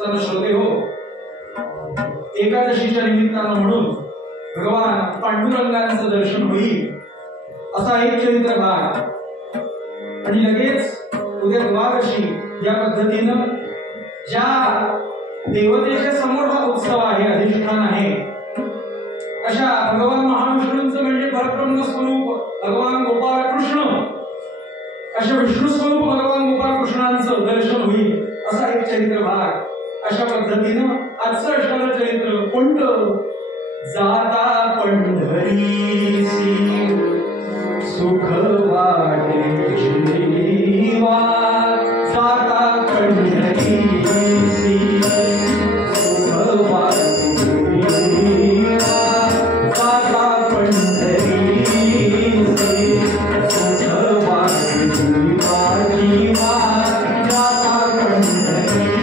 सर्व श्रोते हो, एकादशीच्या निमित्तानं म्हणून भगवान पांडुरंगांचं दर्शन होईल असा एक चरित्र भाग आणि लगेच उद्या द्वादशी या पद्धतीनं ज्या देवतेच्या समोर हा उत्सव आहे, अधिष्ठान आहे, अशा भगवान महाविष्णूंचं म्हणजे परब्रह्म स्वरूप भगवान गोपाळ कृष्ण, अशा विष्णू स्वरूप भगवान गोपाळ कृष्णांचं दर्शन होईल असा एक चरित्र भाग. अशा पद्धतीनं आजचं असणारं चरित्र कोणतं? जाता पंढरीसी सुख वाटे जीवा, जाता पंढरीसी सुख वाटे जीवा, जाता पंढरीसी सुख वाटे जीवा, जीवा जाता पंढरीसी.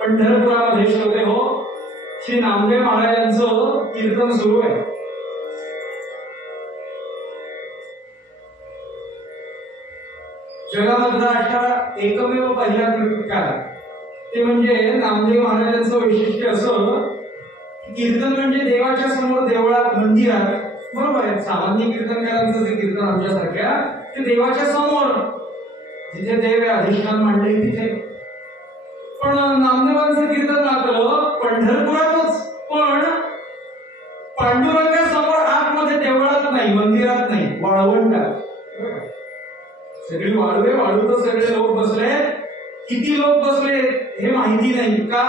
पंढरपुरामध्ये श्रोते हो, श्री नामदेव महाराजांचं कीर्तन सुरू आहे. जगामधला अशा एकमेव पहिला कीर्तनकार ते म्हणजे नामदेव महाराजांचं वैशिष्ट्य असं, कीर्तन म्हणजे देवाच्या समोर, देवळात, मंदिरात, बरोबर आहे. सामान्य कीर्तनकारांचं जे कीर्तन आमच्यासारख्या ते देवाच्या समोर, जिथे देव अधिष्ठान मांडले तिथे. पण नामदेवांचं कीर्तन मात्र पंढरपुरातच, पण पांडुरंगासमोर आतमध्ये, देवळात नाही, मंदिरात नाही, वाळवंटात. सगळी वाळवे, वाळूत सगळे लोक बसले. किती लोक बसले हे माहिती नाही का.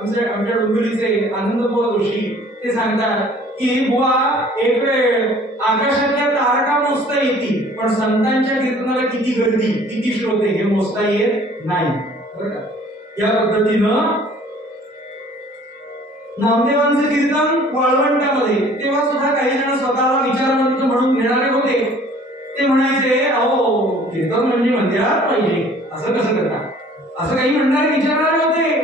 आमच्या डोंबिवलीचे आनंदबुवा जोशी ते सांगतात की बुवा, एक वेळ आकाशातल्या तारका मोजता येतील, पण संतांच्या कीर्तनाला किती गर्दी, किती श्रोते हे मोजता येत नाही. बरं का. या पद्धतीनं नामदेवांचं कीर्तन वाळवंटामध्ये. तेव्हा सुद्धा काही जण स्वतःला विचारवंत म्हणून घेणारे होते. ते म्हणायचे, अहो कीर्तन म्हणजे मंदिरात पाहिजे, असं कसं करता, असं काही म्हणणारे विचारणारे होते.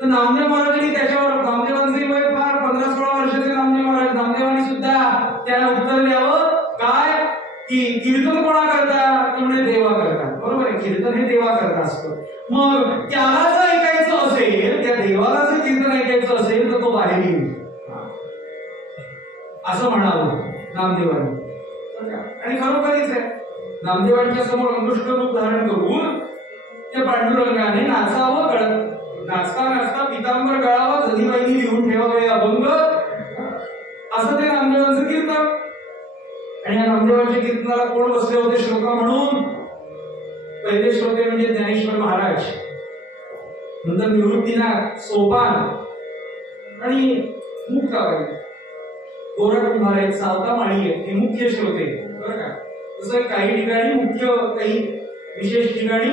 तर नामदेव महाराजांनी त्याच्यावर, नामदेवांचे वय फार 15-16 वर्षाचे नामदेव महाराज, नामदेवांनी सुद्धा त्याला उत्तर द्यावं काय, की कीर्तन कोणा करता, म्हणजे देवा करतात. बरोबर आहे, कीर्तन हे देवा करता असतं. मग त्याला जर ऐकायचं असेल, त्या देवाला जर कीर्तन ऐकायचं असेल तर तो बाहेर येईल, असं म्हणावं नामदेवांनी. आणि खरोखरीच आहे, नामदेवांच्या समोर अंकुष्ट रूप धारण करून त्या पांडुरंगाने नाचावं, नाचता नाचता पितांबर गळावं, जनीबाईंनी लिहून ठेवावे अभंग, असं ते नामदेवांचं कीर्तन. आणि या नामदेवांच्या कीर्तनाला कोण बसले होते श्रोता म्हणून? पहिले श्रोते म्हणजे ज्ञानेश्वर महाराज, नंतर निवृत्तीनाथ, सोपान आणि मुक्ताबाई. गोरा कुंभार आहेत, सावता माळी आहेत, हे मुख्य श्रोते. बरं का. तसं काही ठिकाणी मुख्य, काही विशेष ठिकाणी,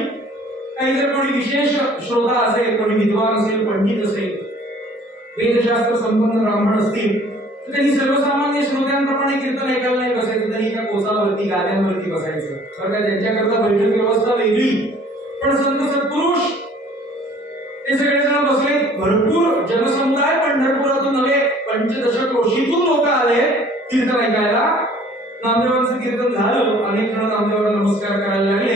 काही जर कोणी विशेष श्रोता असेल, कोणी विद्वान असेल, पंडित असेल, वेदशास्त्र संपन्न ब्राह्मण असतील, तर त्यांनी सर्वसामान्य श्रोत्यांप्रमाणे कीर्तन ऐकायला नाही बसायचं, त्यांनी एका कोसावरती गाद्यांवरती बसायचं. बरं का, त्यांच्याकरता बैठक व्यवस्था वेगळी. पण संत सत्पुरुष ते सगळेजण बसले. भरपूर जनसमुदाय पंढरपुरातून नव्हे, पंचदशक्रोशीतून लोक आले कीर्तन ऐकायला. नामदेवांचं कीर्तन झालं, अनेक जण नामदेवाला नमस्कार करायला लागले.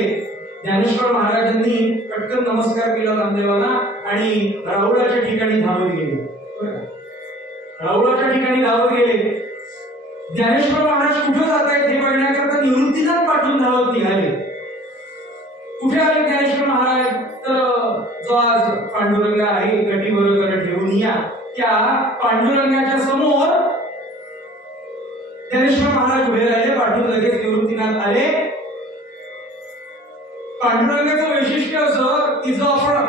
ज्ञानेश्वर महाराजांनी पटकन नमस्कार केला नामदेवाला आणि राहुलाच्या ठिकाणी धावत गेले. राहुलाच्या ठिकाणी धावत गेले. ज्ञानेश्वर महाराज कुठे जात आहेत हे बघण्याकरता निवृत्तीनाथ पाठवून धावत निघाले. कुठे आले ज्ञानेश्वर महाराज? तर जो आज पांडुरंग आहे, कटीवर कर ठेवून या, त्या पांडुरंगाच्या समोर ज्ञानेश्वर महाराज उभे राहिले. पाठवून लगेच निवृत्तीनाथ आले. पांडुरंगाचं वैशिष्ट्य असं की जो आपण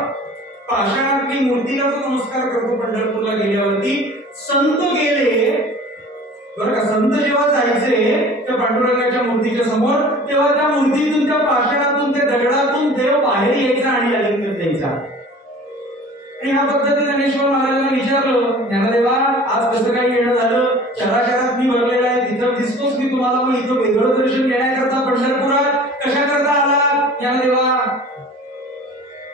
पाषाणातली मूर्तीला जो नमस्कार करतो पंढरपूरला गेल्यावरती, संत गेले बरं का, संत जेव्हा जायचे त्या पांडुरंगाच्या मूर्तीच्या समोर, तेव्हा त्या मूर्तीतून, त्या पाषाणातून, त्या दगडातून देव बाहेर यायचा आणि आलिंगन द्यायचा. आणि ह्या पद्धतीने ज्ञानेश्वर महाराजांना विचारलं, ज्ञानदेवा आज कसं काही येणं झालं? चराचरात मी भरलेला आहे, तिथं दिसतोच मी तुम्हाला, पण इथं वेगळं दर्शन घेण्याकरता पंढरपुरात कशा करता आला ज्ञानदेवा?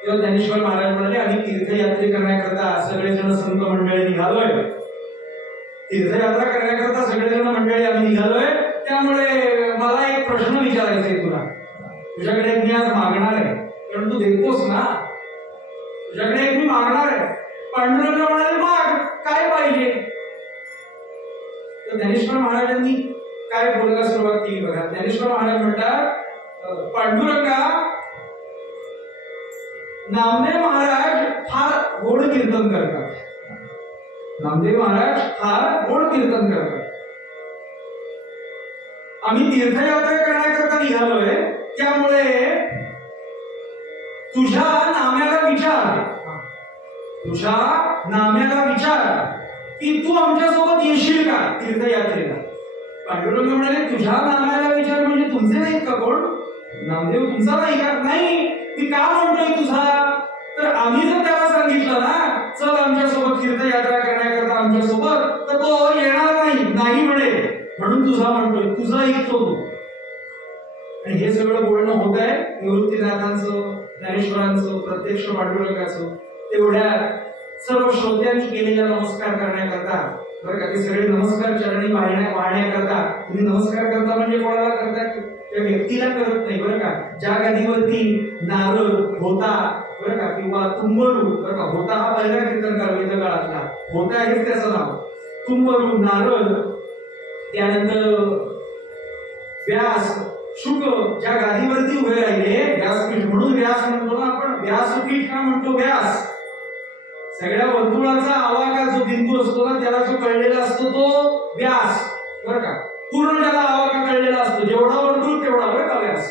तेव्हा ज्ञानेश्वर महाराज म्हणाले, आम्ही तीर्थयात्रे करण्याकरता सगळेजण संत मंडळी निघालोय. तीर्थयात्रा करण्याकरता सगळेजण मंडळी आम्ही निघालोय. त्यामुळे मला एक प्रश्न विचारायचा आहे तुला. तुझ्याकडे एक मी आज मागणार आहे, कारण तू देतोस ना. तुझ्याकडे एक मी मागणार आहे. पांडुरंग म्हणाले, माग, काय पाहिजे? तर ज्ञानेश्वर महाराजांनी काय बोलायला सुरुवात केली बघा. ज्ञानेश्वर महाराज म्हणतात, पांडुरंगा, नामदेव महाराज फार गोड कीर्तन करतात. नामदेव महाराज फार गोड कीर्तन करतात. आम्ही तीर्थयात्रा करण्याकरता निघालोय, त्यामुळे तुझ्या नाम्याला विचार, तुझ्या नाम्याला विचार की तू आमच्यासोबत येशील का तीर्थयात्रेला? पांडुरंग म्हणाले, तुझ्या नाम्याला विचार म्हणजे तुमचे नाहीत का कोण? नामदेव तुमचा नाही का? नाही. मी का म्हणतोय तुझा? तर आम्ही जर त्याला सांगितलं ना, चल आमच्यासोबत तीर्थयात्रा करण्याकरता आमच्यासोबत, तर तो येणार नाही म्हणे. म्हणून तुझा म्हणतोय, तुझा ऐकतो तो. आणि हे सगळं बोलणं होत आहे निवृत्तीनाथांचं, ज्ञानेश्वरांचं, प्रत्यक्ष पांडुरंगाचं. तेवढ्या सर्व श्रोत्यांनी केलेला नमस्कार करण्याकरता, बरं का, ते सगळे नमस्कार चरणी वाहण्याकरता. तुम्ही नमस्कार करता म्हणजे कोणाला करता? त्या व्यक्तीला करत नाही, बरं का. ज्या गादीवरती नारळ होता, बरं का, किंवा तुंबरू, बरं का, होता हा पहिला कीर्तनकार वेद काळातला, होता हेच त्याचं नाव. तुंबरू, नारळ, त्यानंतर व्यास, शुक, ज्या गादीवरती उभे राहिले, व्यासपीठ म्हणून व्यास म्हणतो ना आपण. व्यासपीठ का म्हणतो? व्यास. सगळ्या वर्तुळाचा आवाका जो बिंदू असतो ना, त्याला जो कळलेला असतो तो व्यास, बरं का. पूर्ण ज्याला आवाका कळलेला असतो, जेवढा वर्तुळ तेवढा, बरं का, व्यास.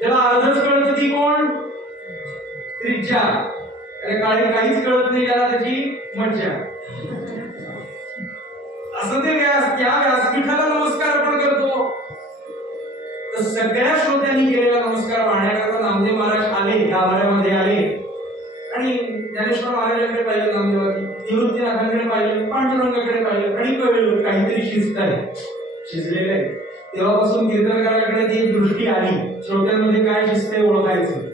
ज्याला अर्धच कळतं ती कोण? त्रिज्या. काहीच कळत नाही त्याला, त्याची मज्जा. असं ते व्यास, त्या व्यासपीठाला नमस्कार आपण करतो. तर सगळ्या श्रोत्यांनी केलेला नमस्कार वाहण्याकरता नामदेव महाराज आले, गाभाऱ्यामध्ये आले आणि ज्ञानेश्वर महाराजांकडे पाहिलं, नामदेवाची, निवृत्तीनाथांकडे पाहिलं, पांडुरंगाकडे पाहिलं आणि कळलं काहीतरी शिजत आहे, शिजलेलं आहे. तेव्हापासून कीर्तनकाराकडे ती दृष्टी आली, श्रोत्यांमध्ये काय शिजते ओळखायचं.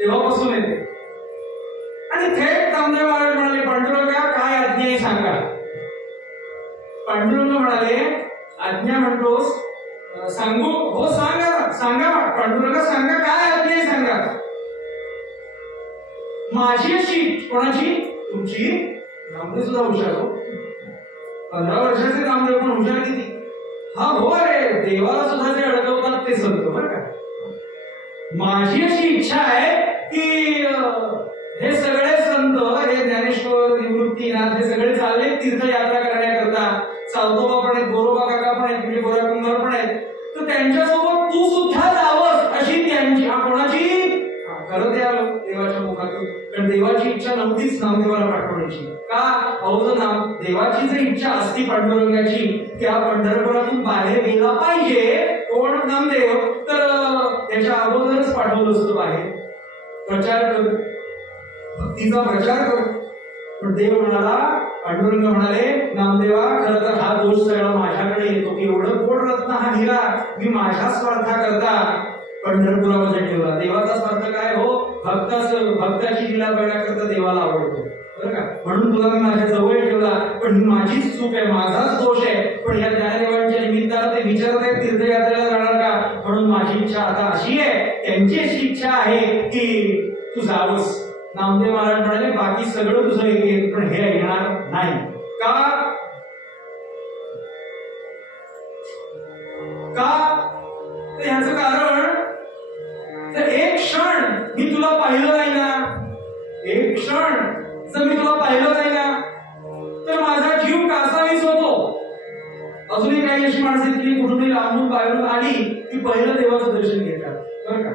तेव्हापासून येते. आणि थेट नामदेव महाराज म्हणाले, पांडुरंगा काय आज्ञा आहे सांगा. पांडुरंग म्हणाले, आज्ञा म्हणतोस, सांगू? हो सांगा, सांगा पांडुरंगा, सांगा काय आज्ञा आहे सांगा. माझी अशी. कोणाची? तुमची. नामदेव सुद्धा हुशार हो, 15 वर्षाचे नामदेव पण हुशार किती. हा हो, अरे देवाला सुद्धा जे अडकवतात ते संत, बरं का. माझी अशी इच्छा आहे की हे सगळे संत, हे ज्ञानेश्वर, निवृत्तीनाथ, हे सगळे चालले तीर्थयात्रा करण्याकरता. सावतोबा पण आहेत, गोरोबा काका पण आहेत, म्हणजे गोरा कुंभार पण आहेत. तर त्यांच्यासोबत तू सुद्धा जावंस अशी त्यांची. कोणाची? खरं ते आलं देवाच्या मुखातून, कारण देवाची इच्छा नव्हतीच नामदेवाला पाठवण्याची. का? अहो, देवाची जर इच्छा असती पांडुरंगाची, त्या पंढरपुरातून बाहेर गेला पाहिजे, नामदेव तर त्याच्या अगोदरच पाठवलं असतं बाहेर, प्रचार कर, भक्तीचा प्रचार कर. पण देव म्हणाला, पांडुरंग म्हणाले, नामदेवा खरं तर हा दोष सगळा माझ्याकडे येतो की एवढं कोण रत्न हा हिरा मी माझ्या स्वार्थाकरता पंढरपुरामध्ये ठेवला. देवाचा स्वार्थ काय हो, भक्ताची लीला बघण्याकरता देवाला आवडतो बरं का, म्हणून तुला मी माझ्या जवळ ठेवला. पण ही माझीच चूक आहे, माझाच दोष आहे. पण या ज्ञानदेवांच्या निमित्तानं ते विचारत आहेत तीर्थयात्रेला जाणार का, म्हणून माझी इच्छा आता अशी आहे, त्यांची अशी इच्छा आहे की तू जावंस. नामदेव महाराज म्हणाले, बाकी सगळं तुझं ऐकेल पण हे ऐकणार नाही. का? याचं कारण, तर एक क्षण मी तुला पाहिलं नाही ना, एक क्षण जर मी तुला पाहिलं नाही ना तर माझा जीव कासावीस होतो. अजूनही काही अशी माणसं की कुठूनही लांबून बाहेरून आली की पहिलं देवाचं दर्शन घेतात बरं का,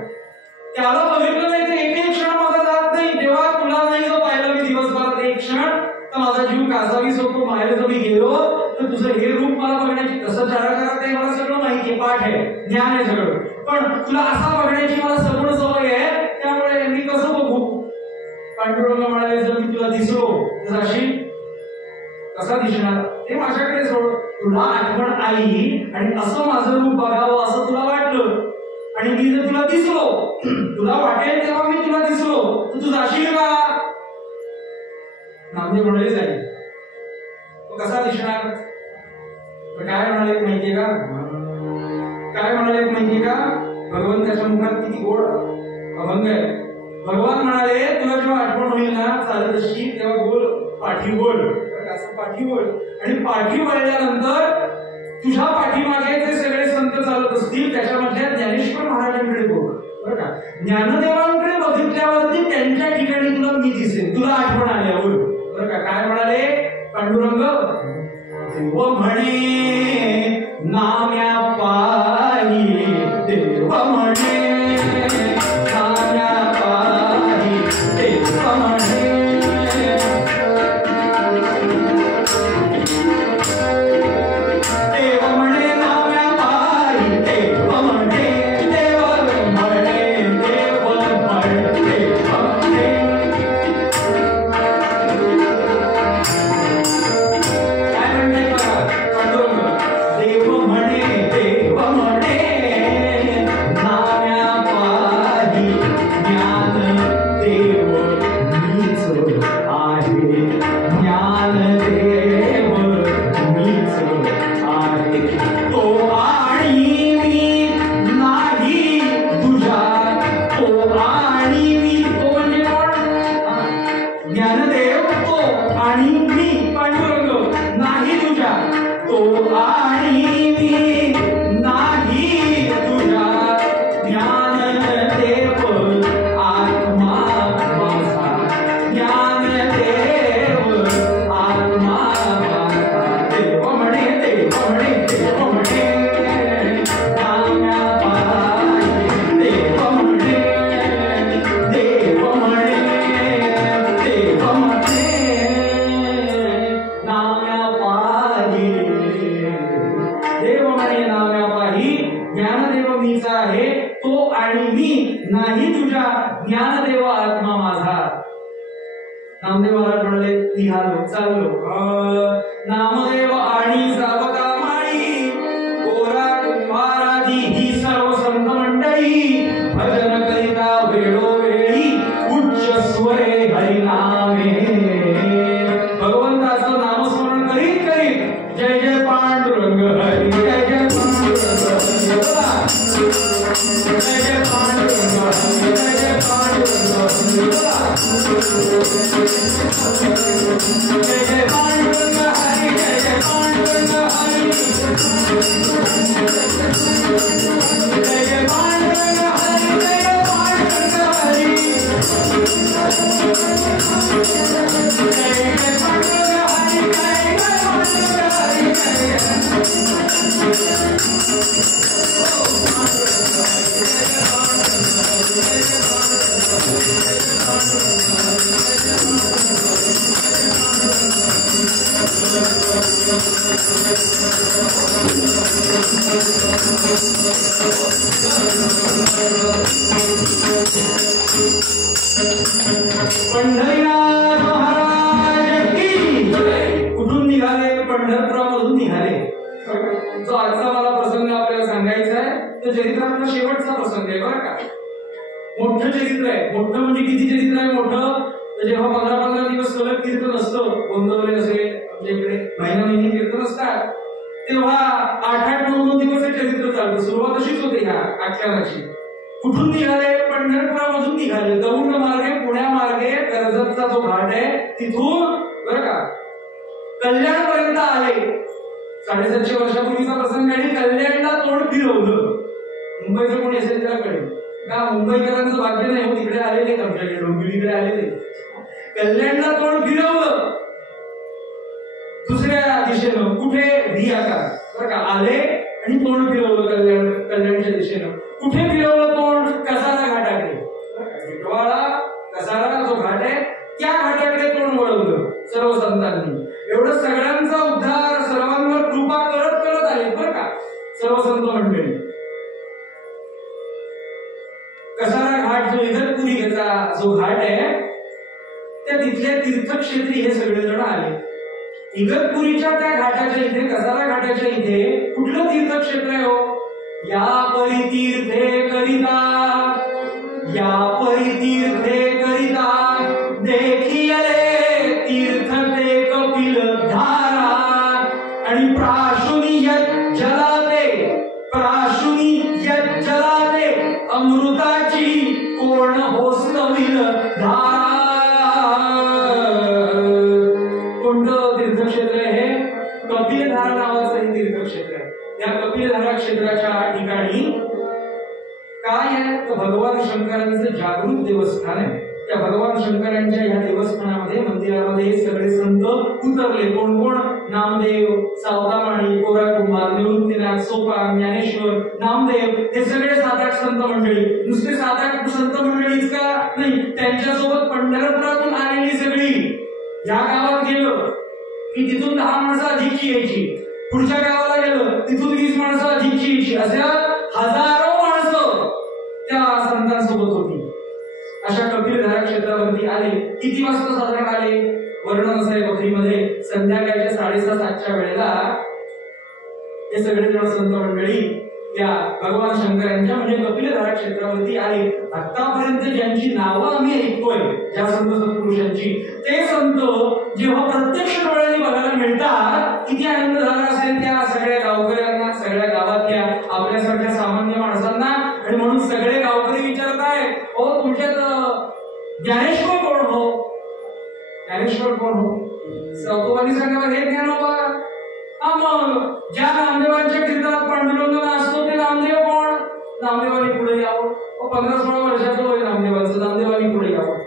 त्याला बघितलं नाही तर एक क्षण माझा जात नाही. तेव्हा तुला नाही जो पाहिलं मी दिवसभरात एक क्षण, तर माझा जीव कासावीस होतो. बाहेर जर मी गेलो तर तुझं हे रूप मला बघण्याची, कसं चारा करत आहे मला सगळं माहिती आहे, पाठ आहे, ज्ञान आहे सगळं, पण तुला असा बघण्याची मला सगळं सवय आहे, त्यामुळे मी कसं बघू. पांडुरंग म्हणाले, जर मी तुला दिसलो तर अशी कसा दिसणार, ते माझ्याकडे सोड. तुला आठवण आली आणि असं माझं रूप बघावं असं तुला वाटलं आणि मी जर तुला दिसलो, तुला वाटेल तेव्हा मी तुला दिसलो तर तू जाशील का? नामदेव म्हणाले, जाईल. तो कसा दिसणार? काय म्हणाले माहितीये का, काय म्हणाले माहितीये का, भगवंताच्या मुखात किती गोड अभंग आहे. भगवान म्हणाले, तुला जेव्हा आठवण होईल ना चालत अशी तेव्हा गोल पाठी वळ, असं पाठी वळ, आणि पाठी वळल्यानंतर तुझ्या पाठीमागे जे सगळे संत चालत असतील त्याच्यामधल्या ज्ञानेश्वर महाराजांकडे बघ बरं का. ज्ञानदेवांकडे बघितल्यावरती त्यांच्या ठिकाणी तुला मी दिसेल, तुला आठवण आल्यावर बरं का. काय म्हणाले पांडुरंग, देव म्हणे नाम्या पायी, देव म्हणे नाम्या पायी, देव म्हणे नामदेव महाराज म्हणाले, निघालो चाललो. नामदेव आणि सावका माळी, गोरा कुंभारादी ही सर्व संत मंडळी भजन करिता वेळोवेळी उच्च स्वरे हरिनामे. भगवंताचं नामस्मरण करीत करीत जय जय पांडुरंग हरी, जय जय पांडुरंग हरी, जय जय पांडुरंग हरी, जय जय पांडुरंग हरी, जय जय पांडुरंग हरी, जय जय पांडुरंग हरी, जय जय पांडुरंग हरी, जय जय पांडुरंग हरी, जय जय पांडुरंग हरी, जय जय पांडुरंग हरी, जय जय पंढरीनाथ महाराज की कुठून निघाले? पंढरपुरामधून निघाले. जो आजचा मला प्रसंग आपल्याला सांगायचा आहे तो चरित्रातला शेवटचा प्रसंग आहे बरं का. मोठं चरित्र आहे. मोठं म्हणजे किती चरित्र आहे मोठं? तर जेव्हा 15-15 दिवस सलग कीर्तन असतं, गोंदवले असेल आपल्या इकडे महिने कीर्तन असतात, तेव्हा 8-8, 9-9 दिवस हे चरित्र चालतं. सुरुवात अशीच होते ह्या आख्यानाची. कुठून निघाले? पंढरपुरामधून निघाले. दौंड मार्गे, पुण्या मार्गे कर्जतचा जो घाट आहे तिथून बरं का कल्याणपर्यंत आले. 750 वर्षापूर्वीचा प्रसंग आहे. कल्याणला तोंड फिरवलं. मुंबईचं कोणी असेल त्याला कळेल का मुंबईकरांचं भाग्य नाही हो तिकडे आलेले, आमच्याकडे डोंबिवलीकडे आलेले. कल्याणला तोंड फिरवलं दुसऱ्या दिशेनं, कुठे? व्ही आकार बरं का. आले आणि तोंड फिरवलं कल्याणच्या दिशेनं. कुठे फिरवलं तोंड? कसारा घाटाकडे. टिटवाळा कसारा जो घाट आहे त्या घाटाकडे तोंड वळवलं सर्व संतांनी. एवढं सगळ्यांचा उद्धार, सर्वांवर कृपा करत करत आले बरं का सर्व संत मंडळी. कसारा घाट जो इगतपुरी जो घाट आहे त्या तिथल्या तीर्थक्षेत्री हे सगळे जण आले. इगतपुरीच्या त्या घाटाच्या इथे, कसारा घाटाच्या इथे कुठलं तीर्थक्षेत्र आहे हो? या परितीर्थे करिता, या परितीर्थे करिता देखियले तीर्थ ते कपिल धारा. आणि प्राशुनी यत जलाते, प्राशुनी यत जलाते अमृताची कोण होस्तविल धारा. कोणतं तीर्थक्षेत्र आहे हे? कपिलधारा नावाचं हे तीर्थक्षेत्र आहे. या कपिलधारा क्षेत्राच्या ठिकाणी काय आहे तर भगवान शंकरांचं जागृत देवस्थान आहे. त्या भगवान शंकरांच्या या देवस्थानामध्ये, मंदिरामध्ये हे सगळे संत उतरले. कोण कोण? नामदेव, सावतामाळी, कोरा कुंभार, निवृत्तीनाथ, सोपान, ज्ञानेश्वर, नामदेव हे सगळे 7-8 संत मंडळी. नुसते 7-8 संत मंडळीच का नाही, त्यांच्यासोबत पंढरपुरातून आलेली सगळी. या गावात गेलं की तिथून 10 माणसं अधिकची यायची, पुढच्या गावाला गेलं तिथून 20 माणसं अधिकची यायची, अशा हजारो माणसं त्या संतांसोबत होती. अशा कपिलधारा क्षेत्रावरती आले. किती वाजता साधारण आले? वर्णन असं आहे बखरीमध्ये, संध्याकाळच्या 6:30-7च्या वेळेला हे सगळे जण संत मंडळी त्या भगवान शंकरांच्या म्हणजे कपिलधारा क्षेत्रावरती आले. आतापर्यंत ज्यांची नावं आम्ही ऐकतोय, ज्या संत सत्पुरुषांची, ते संत जेव्हा प्रत्यक्ष डोळ्यांनी बघायला मिळतात किती आनंद झाला असेल त्या सगळ्या गावकऱ्यांना, सगळ्या गावातल्या आपल्यासारख्या सामान्य माणसांना. आणि म्हणून सगळे गावकरी विचारताय, हो तुमच्यात ज्ञानेश्वर कोण हो? ज्ञानेश्वर कोण हो? सौतोबांनी सांगा हे ज्ञानोबा. हा मग ज्या नामदेवांच्या कीर्तनात पांडुरंग असतो ते नामदेव कोण? नामदेवानी पुढे यावं. 15-16 वर्षाचं वय नामदेवांचं, नामदेवानी पुढे यावं.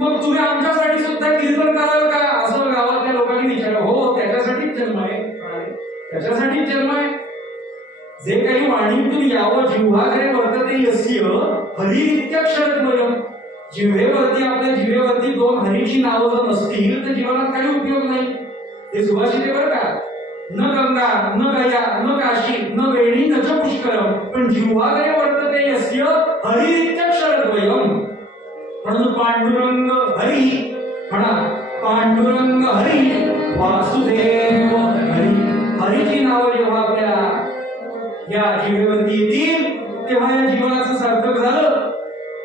मग तुम्ही आमच्यासाठी सुद्धा कीर्तन कराल का? असं गावातल्या लोकांनी विचारलं. हो त्याच्यासाठीच जन्म आहे, त्याच्यासाठीच जन्म आहे. जे काही वाणीतून यावं जिव्हाकडे वर्तते यस्य हरिनित्यक्षरद्वयम्. जिव्हेवरती, आपल्या जिव्हेवरती 2 हरीची नावं जर नसतील तर जीवनात काही उपयोग नाही. हे सुभाषित आहे बरं का. न गंगा न गया न काशी न वेणी न च पुष्करम पण जिव्हाकडे वर्तते यस्य हरिनित्यक्षरद्वयम्. म्हणून पांडुरंग हरी म्हणा, पांडुरंग हरी वासुदेव हरी. हरीची नावं जेव्हा आपल्या या जीवेवरती येतील तेव्हा या जीवनाचं सार्थक झालं.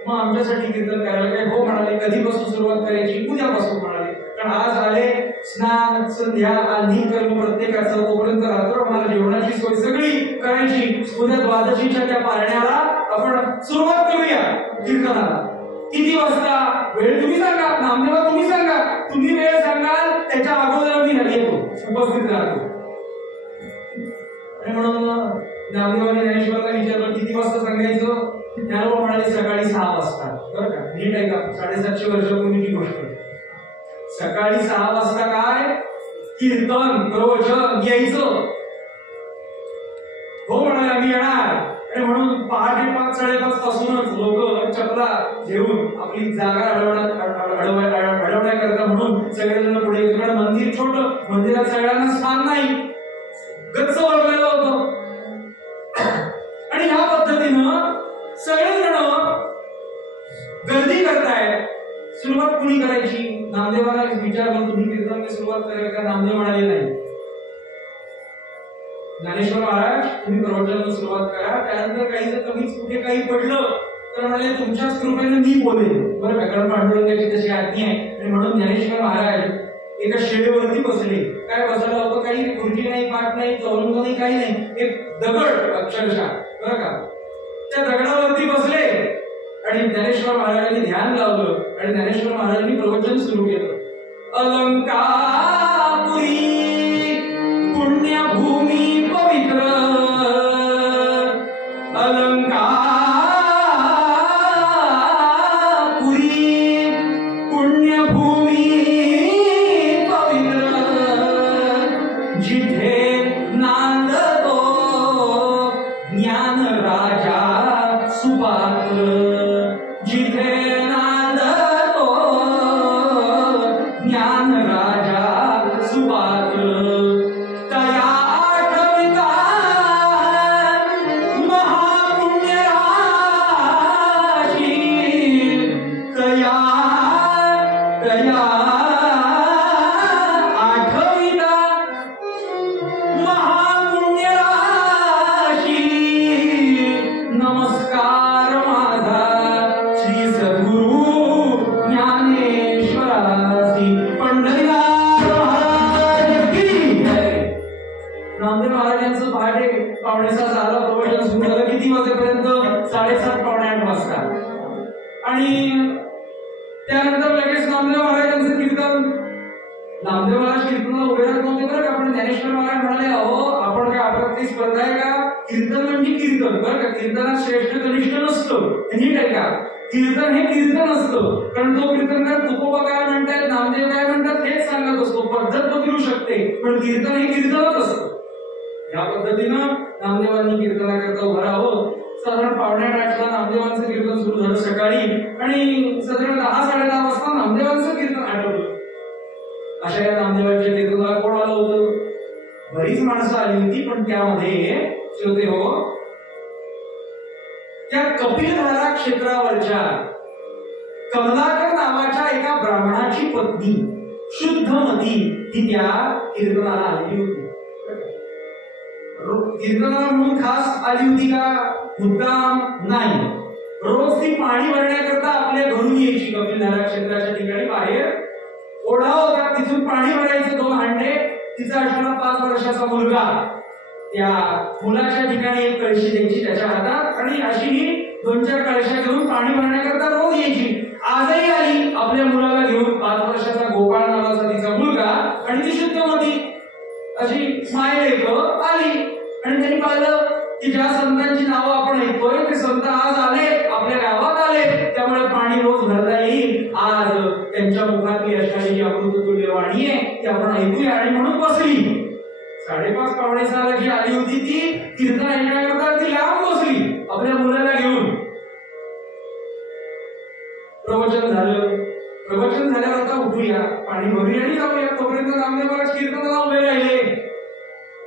मग आमच्यासाठी कीर्तन करायला काय? हो म्हणाले. कधीपासून सुरुवात करायची? उद्यापासून म्हणाले. कारण आज आले, स्नान संध्या आधी कर्म प्रत्येकाचं, तोपर्यंत रात्र म्हणाला जेवणाची सोय सगळी करायची. उद्या द्वादशीच्या त्या पारण्याला आपण सुरुवात करूया कीर्तनाला. किती वाजता? वेळ तुम्ही सांगा, नामदेवा तुम्ही सांगा. तुम्ही वेळ सांगाल त्याच्या अगोदर मी येतो, उपस्थित राहतो. आणि म्हणून नामदेवाने ज्ञानेश्वराला विचारलं किती वाजता सांगायचं? ज्ञानोबा म्हणाले सकाळी 6 वाजता. बरं का, नीट आहे का? 750 वर्षापूर्वीची गोष्ट. सकाळी 6 वाजता काय कीर्तन प्रवचन यायचं. हो म्हणाले आम्ही येणार. आणि म्हणून पहाटे 5-5:30 पासूनच लोक चपला घेऊन आपली जागा अडवण्याकरता म्हणून सगळेजण पुढे. मंदिर छोटं, मंदिरात सगळ्यांना स्थान नाही. गच्च ओळखलेलं होतं. आणि ह्या पद्धतीनं सगळेजण गर्दी करतायत. सुरुवात कुणी करायची? नामदेवाला विचारलं, तुम्ही कीर्तनाची सुरुवात करायला का? नामदेव म्हणाले नाही. ज्ञानेश्वर महाराज तुम्ही प्रवचनाला सुरुवात करा. त्यानंतर काही जर कमीच कुठे काही पडलं तर म्हणाले तुमच्याच कृपेने मी बोलेन, बरं का, कारण पांडुरंगाची तशी आज्ञा आहे. आणि म्हणून ज्ञानेश्वर महाराज एका शेळीवरती बसले. काय बसायला होतं? काही खुर्ची नाही, पाठ नाही, चौरंग नाही, काही नाही, एक दगड अक्षरशः, बरं का. त्या दगडावरती बसले आणि ज्ञानेश्वर महाराजांनी ध्यान लावलं आणि ज्ञानेश्वर महाराजांनी प्रवचन सुरू केलं. अलंकापुरी पुण्यभूमी पवित्र, अलंकापुरी पुण्यभूमी पवित्र, जिथे नांदतो ज्ञान राजा सुपात्र, जिथे नांदतो ज्ञान राजा सुपात्र, तया आठविता महापुण्य राशी, तया आठविता महापुण्य राशी, नमस्कार माझा श्री सद्गुरु ज्ञानेश्वरासी. पंढरीनाथ महाराज की जय. नामदेव महाराजांचं पहाटे 6:45 झालं. प्रवचन सुरू झालं किती वाजेपर्यंत? 7:30 पावणे 8 वाजता. आणि त्यानंतर लगेच नामदेव महाराजांचं कीर्तन. नामदेव महाराज कीर्तनाला उभे राहत नव्हते, बरं का. पण ज्ञानेश्वर महाराज म्हणाले, अहो आपण काय आपल्यात स्पर्धा आहे का? कीर्तन म्हणजे कीर्तन, बरं का. कीर्तनात श्रेष्ठ कनिष्ठ नसतं, नीट आहे का? कीर्तन हे कीर्तन असतं. कारण तो कीर्तनकार तुकोबा काय म्हणतात, नामदेव काय म्हणतात हेच सांगत असतो. पद्धत बदलू शकते पण कीर्तन हे कीर्तनच असतं. या पद्धतीनं नामदेवांनी कीर्तनाकरता उभं राहावं. साधारण 7:45 नामदेवांचं कीर्तन सुरू झालं सकाळी आणि साधारण 10-10:30 वाजता नामदेवांचं कीर्तन आटोपलं. अशा या नामदेवांच्या कीर्तनाला कोण आलं होतं? बरीच माणसं आली होती. पण त्यामध्ये श्रोते हो, त्या कपिलधारा क्षेत्रावरच्या कमलाकर नावाच्या एका ब्राह्मणाची पत्नी शुद्धमती ही त्या कीर्तनाला आलेली होती. कीर्तनाला म्हणून खास आली होती का? मुद्दाम नाही. रोज ती पाणी भरण्याकरता आपल्या घरून यायची. कपिलधारा क्षेत्राच्या ठिकाणी बाहेर ओढा होता, तिथून पाणी भरायचं 2 हांडे. तिचा असणारा 5 वर्षाचा मुलगा त्या मुलाच्या ठिकाणी एक कळशी द्यायची त्याच्या हातात आणि अशी ही 2-4 कळशा घेऊन पाणी भरण्याकरता रोज यायची. आजही आली आपल्या मुलाला घेऊन. 5 वर्षाचा गोपाळ नावाचा तिचा मुलगा आणि ती शुद्धमती अशी मायलेक आली. आणि त्यांनी पाहिलं की ज्या संतांची नावं आपण ऐकतोय ते संत आज आले, आपल्या गावात आले, त्यामुळे पाणी रोज भरता येईल. आज त्यांच्या मुखातली असणारी जी अमृततुल्य वाणी आहे ती आपण ऐकूया. आणि म्हणून बसली. 5:30 पावणे 6 जी आली होती ती कीर्तन ऐकण्याकरता ती लांब बसली आपल्या मुलाला घेऊन. प्रवचन झालं. प्रवचन झाल्यावर आता उठूया, पाणी भरूया आणि जाऊया. तोपर्यंत नामदेव महाराज कीर्तनाला उभे राहिले.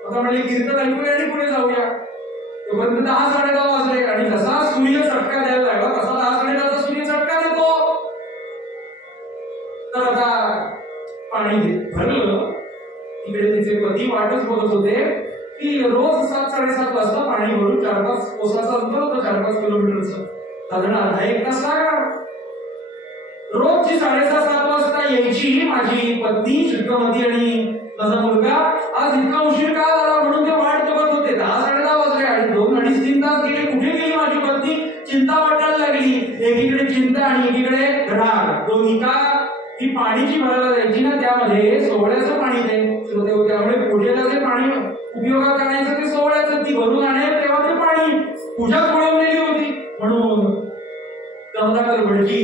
आता म्हणले कीर्तन ऐकूया आणि पुढे जाऊया. तोपर्यंत 10-10:30 वाजले आणि जसा सूर्य चटका द्यायला लागला तसा 10-10:30 सूर्य चटका देतो. तर आता पाणी भरलं. तिकडे तिचे पती वाटच बघत होते की रोज 7-7:30 वाजता पाणी भरून 4-5 कोसाचं अंतर होतं, 4-5 किलोमीटरचं. साधारण अर्धा 1 तास लागला. रोजची 6:30-7 वाजता यायची माझी पत्नी शुद्धमती आणि माझा मुलगा. आज इतका उशीर का झाला म्हणून ते वाट बघत होते. 10-10:30 वाजले आणि 2-2.5-3 तास गेले. कुठे गेली माझी पत्नी? चिंता वाटायला लागली. एकीकडे चिंता आणि एकीकडे राग. दोन्ही का? ती पाणी जी भरायला जायची ना त्यामध्ये सोहळ्याचं पाणी ते श्रोते, त्यामुळे पूजेला जे पाणी उपयोगात आणायचं ते सोहळ्याचं. ती भरून आणेल तेव्हा ते पाणी पूजा खोळवलेली होती. म्हणून कमलाकर भटजी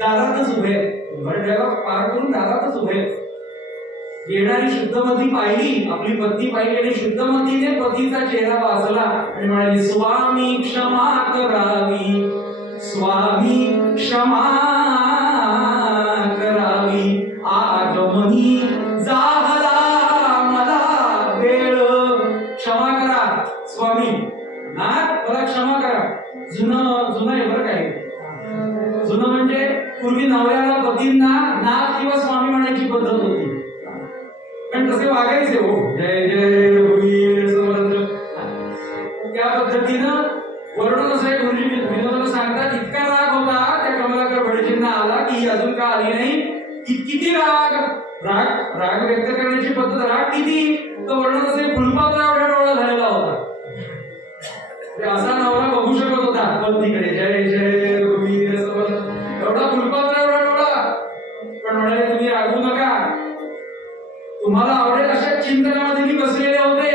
दारातच उभे, उघडल्याला पार करून दारातच उभे. येणारी शुद्धमती पाहिली, आपली पत्नी पाहिली आणि शुद्धमतीने पतीचा चेहरा वाचला आणि म्हणाली, स्वामी क्षमा करावी, स्वामी क्षमा करावी, आगमनी जाहला मला स्वामी नाथ मला क्षमा करा. जुनं आहे बरं काय. जुनं म्हणजे पूर्वी नवऱ्याला पतींना नाथ किंवा स्वामी म्हणायची पद्धत होती, पण तसे वागायचे. हो जय जय रघुवीर समर्थ. त्या पद्धतीनं वर्णन असं गुरुजी विनोदाला सांगतात. इतका राग होता त्या कमलाकर भटजींना आला की अजून का आली नाही. किती राग राग राग व्यक्त करण्याची पद्धत. राग किती तर वर्णन असे फुलपात्रा एवढा डोळा झालेला होता. असा नवरा बघू शकत होता पत्नीकडे. जय जय रघुवीर समर्थ एवढा फुलपात्रा एवढा डोळा. पण म्हणाले तुम्ही रागू नका, तुम्हाला आवडेल अशा चिंतनामध्ये मी बसलेले होते.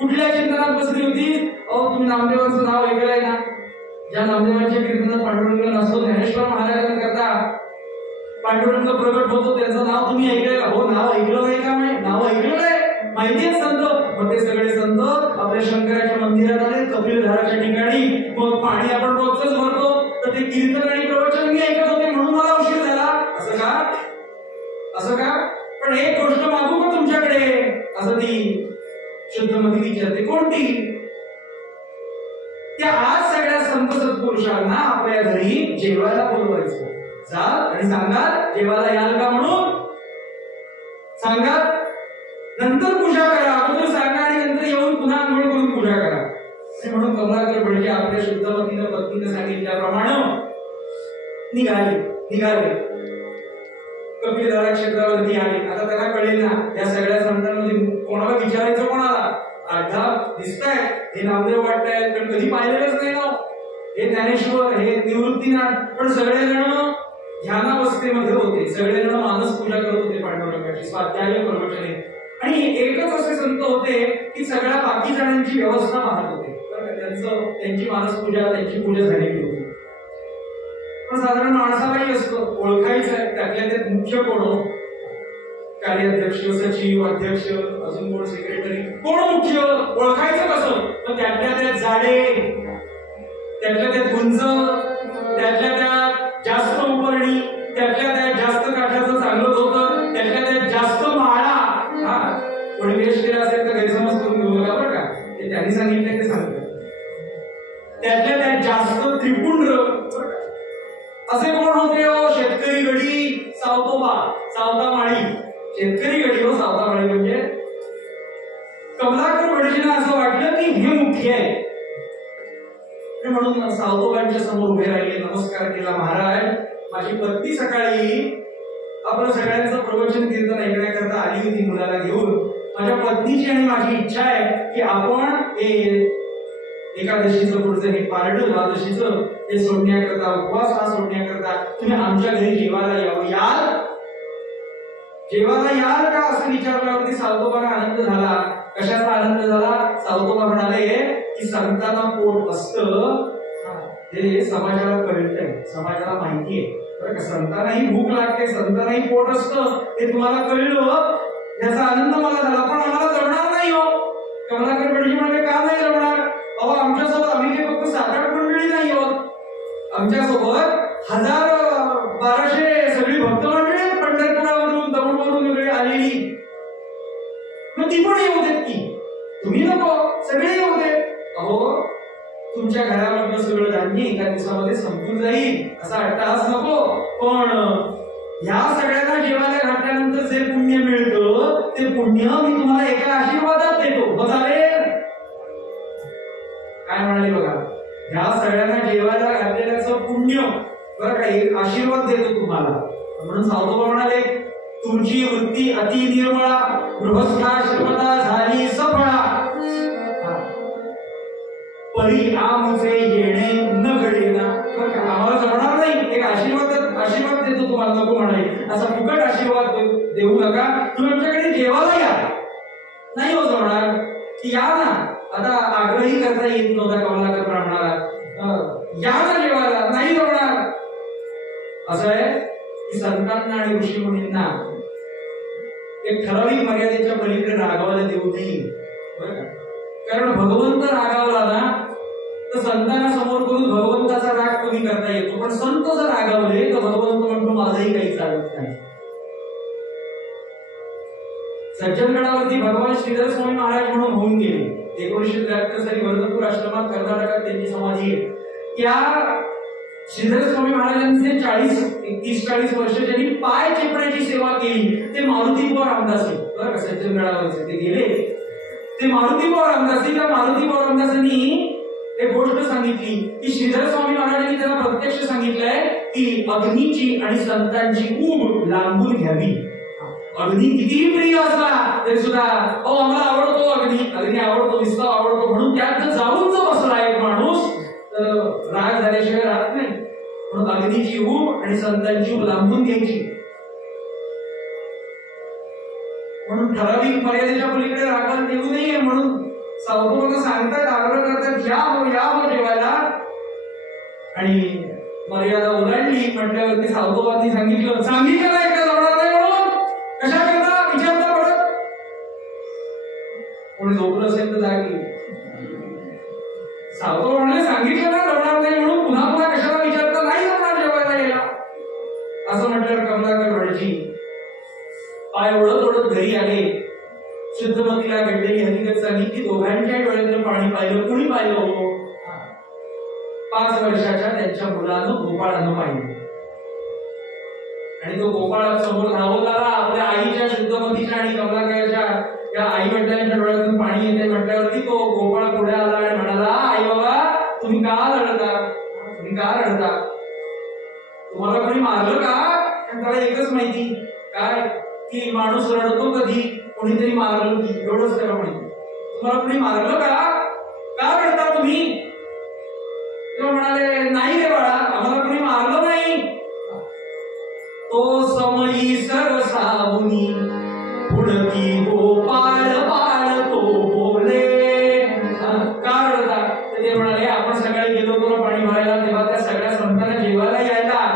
कुठल्या चिंतनात बसली होती. अहो तुम्ही नामदेवांचं नाव ऐकलंय ना. ज्या नामदेवांच्या कीर्तनात पांडुरंग नसतो, ज्ञानेश्वर महाराजांकरता पांडुरंग प्रगट होतो, त्याचं नाव तुम्ही ऐकलंय. हो नाव ऐकलं नाही का. नाव ऐकलं आहे, माहितीये संत. मग ते सगळे संत आपल्या शंकराच्या मंदिरात आले, कपिलधाराच्या ठिकाणी. मग पाणी आपण रोजच भरतो, तर ते कीर्तन आणि प्रवचन मी ऐकत होते म्हणून मला उशीर झाला. असं का. पण एक गोष्ट मागू का तुमच्याकडे, असं ती शुद्धमती विचारते. कोणती. त्या आज सगळ्या संत सत्पुरुषांना आपल्या घरी जेवायला बोलवायचं. जाल आणि सांगाल जेवायला याल का म्हणून सांगाल. नंतर पूजा करा, अगोदर सांगा आणि नंतर येऊन पुन्हा आंघोळ करून पूजा करा. म्हणून कमलाकर भटजी आपल्या शुद्धमतीनं पत्नीनं सांगितल्याप्रमाणे निघाले कपिलधारा क्षेत्रावरती आले. आता त्याला कळेल ना या सगळ्या संतांमध्ये कोणाला विचारायचं. कोणाला आठा दिसतायत हे नामदेव वाटतायत, पण कधी पाहिलेलंच नाही ना. हे ज्ञानेश्वर, हे निवृत्तीनाथ. पण सगळेजण ध्यानावस्थेमध्ये होते, सगळेजण मानस पूजा करत होते पांडुरंगाची, स्वाध्याय प्रवचने. आणि एकच असे संत होते की सगळ्या बाकी जणांची व्यवस्था पाहत होते. त्यांची मानस पूजा, त्यांची पूजा झालेली होती. पण साधारण माणसालाही असतं ओळखायचं आहे त्यातल्या त्यात मुख्य कोण. कार्याध्यक्ष, सचिव, अध्यक्ष, अजून कोण सेक्रेटरी, कोण मुख्य, ओळखायचं कसं. तर त्यातल्या त्यात जाडे, त्यातल्या त्यात गुंज, त्यातल्या त्यात जास्त उपरणी, त्यातल्या त्यात जास्त काठाचं चांगलं होतं, त्यातल्या त्यात जास्त माळा. कोणी वेश केला असेल तर गैरसमज करून घेऊ नका बरं का. ते त्यांनी सांगितलं ते सांगतात. त्यातल्या त्यात जास्त त्रिपुंड असे कोण होते. हो शेतकरी गडी सावतोबा, सावता माळी. शेतकरी गडी हो सावता माळी म्हणजे. कमलाकर भटजींना असं वाटलं की हे मुख्य आहे, म्हणून सावतोबांच्या समोर उभे राहिले, नमस्कार केला. महाराज माझी पत्नी सकाळी आपलं सगळ्यांचं प्रवचन कीर्तन ऐकण्याकरता आली होती मुलाला घेऊन. माझ्या पत्नीची आणि माझी इच्छा आहे की आपण एकादशीचं पुढचं हे पारड द्वादशीचं हे सोडण्याकरता, उपवास हा सोडण्याकरता तुम्ही आमच्या घरी जेवायला याल. जेवायला याल का असं विचारल्यावरती सावतोबाला आनंद झाला. कशाचा आनंद झाला. सावतोबा म्हणाले की संतांना पोट असतं हे समाजाला कळतंय, समाजाला माहितीये बरं का. संतांनाही भूक लागते, संतांनाही पोट असतं हे तुम्हाला कळलं, याचा आनंद मला झाला. पण आम्हाला जमणार नाही हो. कमलाकर भटजी म्हणाले का नाही जमणार. अहो आमच्यासोबत आम्ही काही फक्त 7-8 मंडळी नाही आहोत, आमच्यासोबत 1000-1200 सगळी भक्त मंडळी पंढरपुरावरून दौंडवरून वगैरे आलेली. मग ती पण येऊ देत की. तुम्ही नको, सगळे येऊ देत. अहो तुमच्या घरामधलं सगळं धान्य एका दिवसामध्ये संपून जाईल असा अट्टहास नको. पण ह्या सगळ्यांना जेवायला घातल्यानंतर जे पुण्य मिळतं ते पुण्य मी तुम्हाला एका आशीर्वादात देतो. चालेल काय म्हणाले बघा. ह्या सगळ्यांना जेवायला घातलेल्याचं पुण्य बरं का एक आशीर्वाद देतो तुम्हाला. म्हणून सावतोबा म्हणाले तुमची वृत्ती अति निर्मळा, गृहस्थाश्रमता झाली सफळा. परी आमचे येणे न घडेना. आम्हाला जमणार नाही, एक आशीर्वाद देतो तुम्हाला. नको म्हणाले असा फुकट आशीर्वाद देऊ नका. तुम्ही आमच्याकडे जेवायला या. नाही हो जमणार की या ना. आता आग्रही करता येत नव्हता कमलाकर ब्राह्मणाला. या ना जेवायला. नाही जमणार. असं आहे की संतांना आणि ऋषी मुनींना एक ठराविक मर्यादेच्या पलीकडे रागावायला देऊ नये बरं का. कारण भगवंत रागावला ना तर संतांना समोर करून भगवंताचा राग कमी करता येतो. पण संत जर रागावले तर भगवंत म्हणतो माझंही काही चालत नाही. सज्जनगडावरती भगवान श्रीधर स्वामी महाराज म्हणून होऊन गेले. 1973 साली वर्धपूर आश्रमात कर्नाटकात त्यांची समाधी आहे. त्या श्रीधर स्वामी महाराजांचे 30-40 वर्ष ज्यांनी पाय चेपण्याची सेवा केली ते मारुतीबुवा रामदासी, बरं का, सज्जनगडावरचे ते गेले, ते मारुतीबुवा रामदासी. त्या मारुतीबुवा रामदासांनी एक गोष्ट सांगितली की श्रीधर स्वामी महाराजांनी त्यांना प्रत्यक्ष सांगितलंय की अग्नीची आणि संतांची ऊब लांबून घ्यावी. अग्नी कितीही प्रिय असला तरी सुद्धा आम्हाला आवडतो अग्नी आवडतो, विस्ताव आवडतो, म्हणून त्यात जाऊन जो बसला एक माणूस तर राग झाल्याशिवाय राहत नाही. म्हणून अग्नीची ऊब आणि संतांची ऊब लांबून घ्यायची. म्हणून ठराविक मर्यादेच्या पलीकडे रागाला देऊ नये म्हणून सावधून सांगतात, आग्रह करतात, या हो जेवायला. आणि मर्यादा ओलांडली म्हटल्यावरती सावधूबांनी सांगितलं नाही का जवळ नाही म्हणून कशा करता विचारता पडत. कोणी झोपलं असेल तर जागी. सावधू म्हणाले सांगितलं ना जवणार नाही म्हणून पुन्हा कशाला विचारता, नाही जवणार जेवायला यायला. असं म्हटल्यावर कमलाकर भटजी पाय ओढत घरी आले. शुद्धमतीला घडलेली हकीकत सांगितली. दोघांच्या डोळ्यातलं पाणी पाहिलं. कुणी पाहिलं हो? 5 वर्षाच्या त्यांच्या मुलानं गोपाळानं पाहिलं. आणि तो गोपाळ समोर धावत आला. आपल्या आईच्या, शुद्धमतीच्या आणि कमलाकरच्या या आई वडिलांच्या डोळ्यातून पाणी येते म्हटल्यावरती तो गोपाळ पुढे आला आणि म्हणाला, आई बाबा तुम्ही का रडता? तुम्हाला कोणी मारलं का? त्याला एकच माहिती काय की माणूस रडतो कधी कोणीतरी मारलं की, एवढंच त्याला माहिती. तुम्हाला कोणी मारलं का रडता तुम्ही? तेव्हा म्हणाले, नाही रे बाळा, आम्हाला कोणी मारलं नाही. तो समयी सरसावनी पुढती गोपाळ पाळतो बोले. का रडता? ते म्हणाले, आपण सकाळी गेलो होतो पाणी भरायला, तेव्हा त्या सगळ्या संतांना जेवायला यायला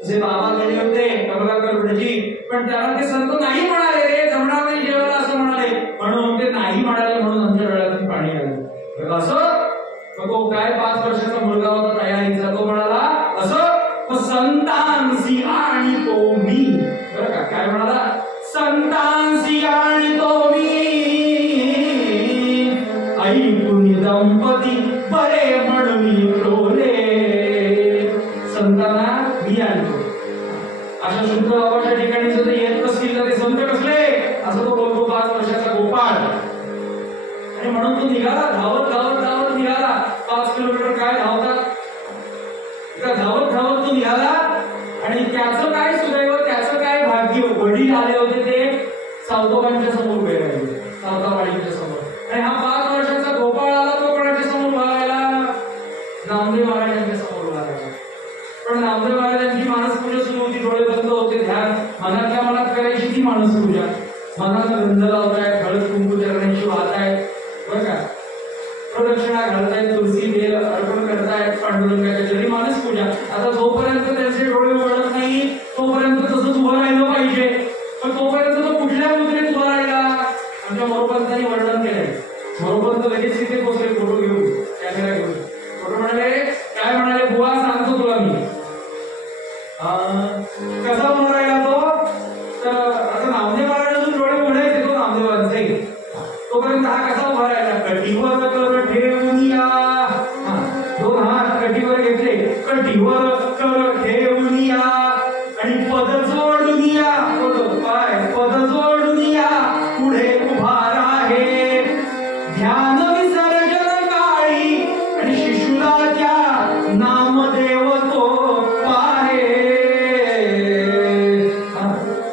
तुझे बाबा गेले होते कमलाकर भटजी, पण त्याला ते संत नाही म्हणाले रे, जमणार नाही जेवायला असं म्हणाले. म्हणून ते नाही म्हणाले म्हणून आमच्या डोळ्यातून पाणी आलं. असं तो काय 5 वर्षाचा मुलगा होता तयारीचा, तो म्हणाला असं संतांसी आणि तो मी. बरं का, काय म्हणाला? संतांसी आणि तो मी ऐकून दंपती बरे म्हणून रोले. संतांना मी आणतो. अशा शुद्ध बाबाच्या ठिकाणी जर येत नसतील तर ते संत कसले, असं तो बोलतो 5 वर्षाचा गोपाळ. आणि म्हणून तो निघाला, धावत निघाला. 5 किलोमीटर काय धावतात, धावत तो निघाला. आणि त्याचं काय सुदैव, त्याचं काय भाग्य, वडील आले होते ते सावतोबांच्या समोर उभे राहिले, सावतावाडीच्या समोर. आणि हा 5 वर्षाचा गोपाळ आला, तो कोणाच्या समोर उभा राहिला? नामदेव महाराजांच्या समोर उभा राहिला. पण नामदेव महाराजांची मानसपूजा सुरू होती, डोळे बंद होते, ध्यान मनातल्या मनात करायची ती मानसपूजा. मनात गंध लावतायत, हळद कुंकू चरणांची वाहतायत, बरं का, प्रदक्षिणा घालतायत, तुलसी बेल अर्पण करतायत पांडुरंगाच्या जरी मानसपूजा. आता जोपर्यंत त्यांचे डोळे उघडत नाही तोपर्यंत तसंच उभं राहिलं पाहिजे. पण तोपर्यंत तो कुठल्या मुद्रेत उभा राहिला? आमच्या मोरोपंतांनी वर्णन केलंय. मोरोपंत लगेच तिथे पोहोचले, फोटो घेऊन, कॅमेरा घेऊन. फोटो म्हणाले, काय म्हणाले, बुवा सांगतो तुला मी. कसा उभा राहिला तो? तर आता नामदेव महाराजांचे डोळे उघडायचे, तो नामदेवांचे, तोपर्यंत हा कसा उभा राहिला? कटीवर कर ठेवून या. 2 हात कटीवर घेतले, कटीवर कर ठेवून या आणि पद जोडून या, पद जोडून या, पुढे उभा राहे. ध्यान विसर्जन काळी आणि शिशुला त्या नामदेव तो पाहे.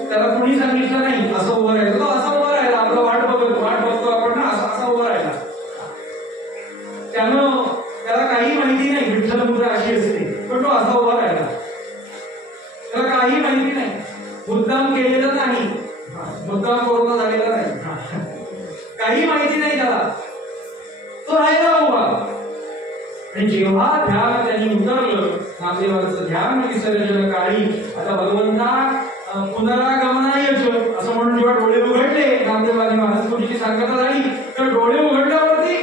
त्याला कुणी सांगितलं नाही असं उभं राहिलं, तो असं उभं राहिला. आपलं वाट बघतो आपण ना, असा उभं राहिला. त्याला काही माहिती नाही विठ्ठल मुद्रा अशी असते, पण तो असा उभा राहिला. त्याला काही माहिती नाही, मुद्दाम केलेलं नाही, मुद्दाम कोरोना झालेला नाही, काही माहिती नाही त्याला. तो राहिला उभा. आणि जेव्हा ध्यान त्यांनी उतरलं, नामदेवांचं ध्यान विसर्जन काळी, आता भगवंता पुनरागमनायच असं म्हणून जेव्हा डोळे उघडले, नामदेवांनी मानसपूजेची सांगता झाली, तर डोळे उघडल्यावरती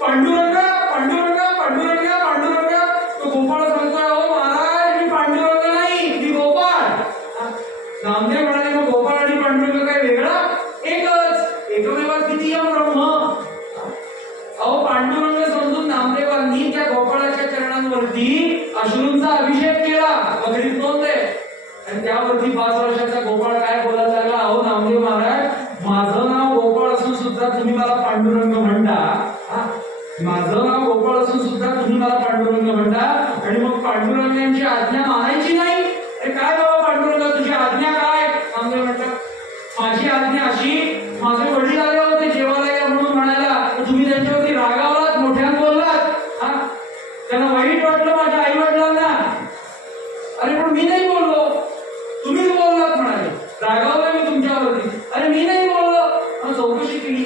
पांडुरंगा पांडुरंगा पांडुरंगा पांडुरंगा. तो गोपाळ सांगतोय, हो महाराज मी पांडुरंग नाही, मी गोपाळ. नामदेव म्हणाले, मग गोपाळ आणि पांडुरंग काय वेगळा? एकच, एकमेव द्वितीय ब्रह्म. अहो पांडुरंग समजून नामदेवांनी त्या गोपाळाच्या चरणांवरती अश्रूंचा अभिषेक केला. बघित नोंद आहे. आणि त्यावरती 5 वर्षाचा गोपाळ काय बोलायला लागला, अहो नामदेव महाराज, माझं नाव गोपाळ असून सुद्धा तुम्ही मला पांडुरंग म्हणता. माझं नाव गोपाळ असून सुद्धा तुम्ही मला पांडुरंग म्हणता आणि मग पांडुरंगांची आज्ञा मानायची नाही. अरे काय बाबा पांडुरंग, तुझी आज्ञा काय? नामदेव म्हणतात, माझी आज्ञा अशी, माझे वडील आले होते जेवायला या म्हणून म्हणायला, तुम्ही त्यांच्यावरती रागावलात, मोठ्यानं बोललात. त्यांना वाईट वाटलं माझ्या आई वडिलांना. अरे पण मी नाही बोललो, तुम्हीच बोललात म्हणाले. रागावला मी तुमच्यावरती. अरे मी नाही बोललो. चौकशी केली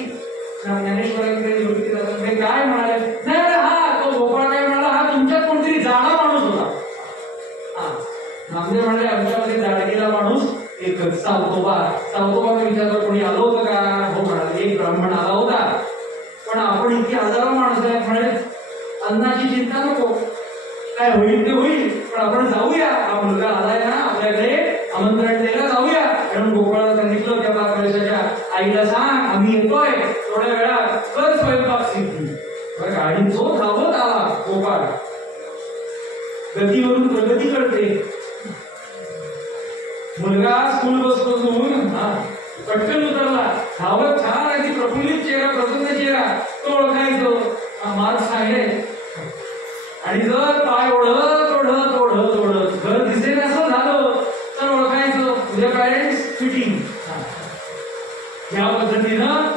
ज्ञानेश्वरांकडे, काय म्हणाले? नाही अरे हा तो गोपाळ काय म्हणाला, हा तुमच्यात कोणतरी जाडा माणूस होता. नामदेव म्हणाले, आमच्यामध्ये जाडगेला माणूस एकच, सावतोबाला विचारलं कोणी आलं होतं का? हो म्हणाले, एक ब्राह्मण आला होता. पण आपण इतकी हजारो माणूस आहेत म्हणे, अन्नाची चिंता नको, काय होईल ते होईल, पण आपण जाऊया, हा मुलगा आलाय ना आपल्याकडे, आमंत्रण द्यायला जाऊया. म्हणून गोपाळाला सांगितलं त्या 5 वर्षाच्या आईला, सांग आम्ही येतोय, थोड्या वेळात कर स्वयंपाक सिद्धी. आणि जो धावत आला गोपाळ, गतीवरून प्रगती कळते. मुलगा स्कूल बस बसून पटकन उतरला, धावत, छान अगदी प्रफुल्लित चेहरा, प्रसन्न चेहरा, तो ओळखायचो, मार्क सांगले. आणि जर पाय ओढत ओढत ओढत ओढत घर दिसेल असं झालं तर ओळखायचं तुझे पॅरेंट्स फिटिंग. या पद्धतीनं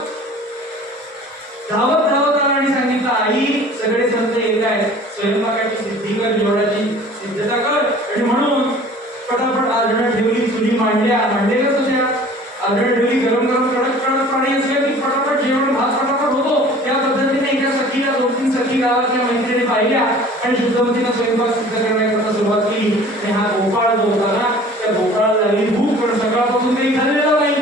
धावत धावत आला आणि सांगितलं, आई सगळे संत येत आहेत, स्वयंपाकाची सिद्धी कर, जेवणाची सिद्धता कर. आणि म्हणून पटापट आधणं ठेवली, चुली मांडलेल्याच होत्या, आधणं ठेवली, गरम गरम कडक कडक पाणी असलं की पटापट जेवण, भात पटापट होतो. त्या पद्धतीने एका सखीला 2-3 सखी गावातल्या मैत्रिणी पाहिल्या आणि शुद्धमतीनं स्वयंपाक सिद्ध करण्याकरता सुरुवात केली. आणि हा गोपाळ जो होता ना, त्या गोपाळाला लागली भूक, पण सकाळपासून काही खाल्लेलं नाही.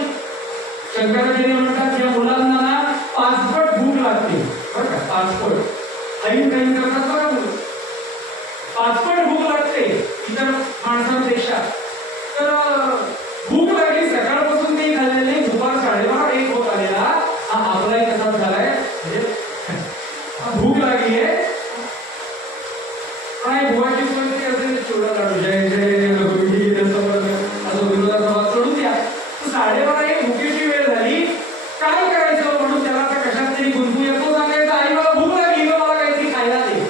शंकराचार्य म्हणतात, या मुलांना ना 5 पट भूक लागते बरं का, 5 पट. ऐन काही करतात बघा मुलं, 5 पट भूक लागते इतर माणसांपेक्षा. तर भूक लागली, सकाळपासून काही खाल्लेलं नाही, दुपार 12:30-1 होत आलेला. हा आपलाही तसाच झालाय, म्हणजे भूक लागली आहे. काय भुवाची सोय असेल, चिवडा लाडू, जय जय रघुवीर असं विरोधाचा वाद सोडून द्या. 12:30 भुकेची वेळ झाली, काय करायचं म्हणून त्याला आता कशात तरी गुंतू येतो, सांगायचं आई मला भूक लागली, मला काहीतरी खायला दे.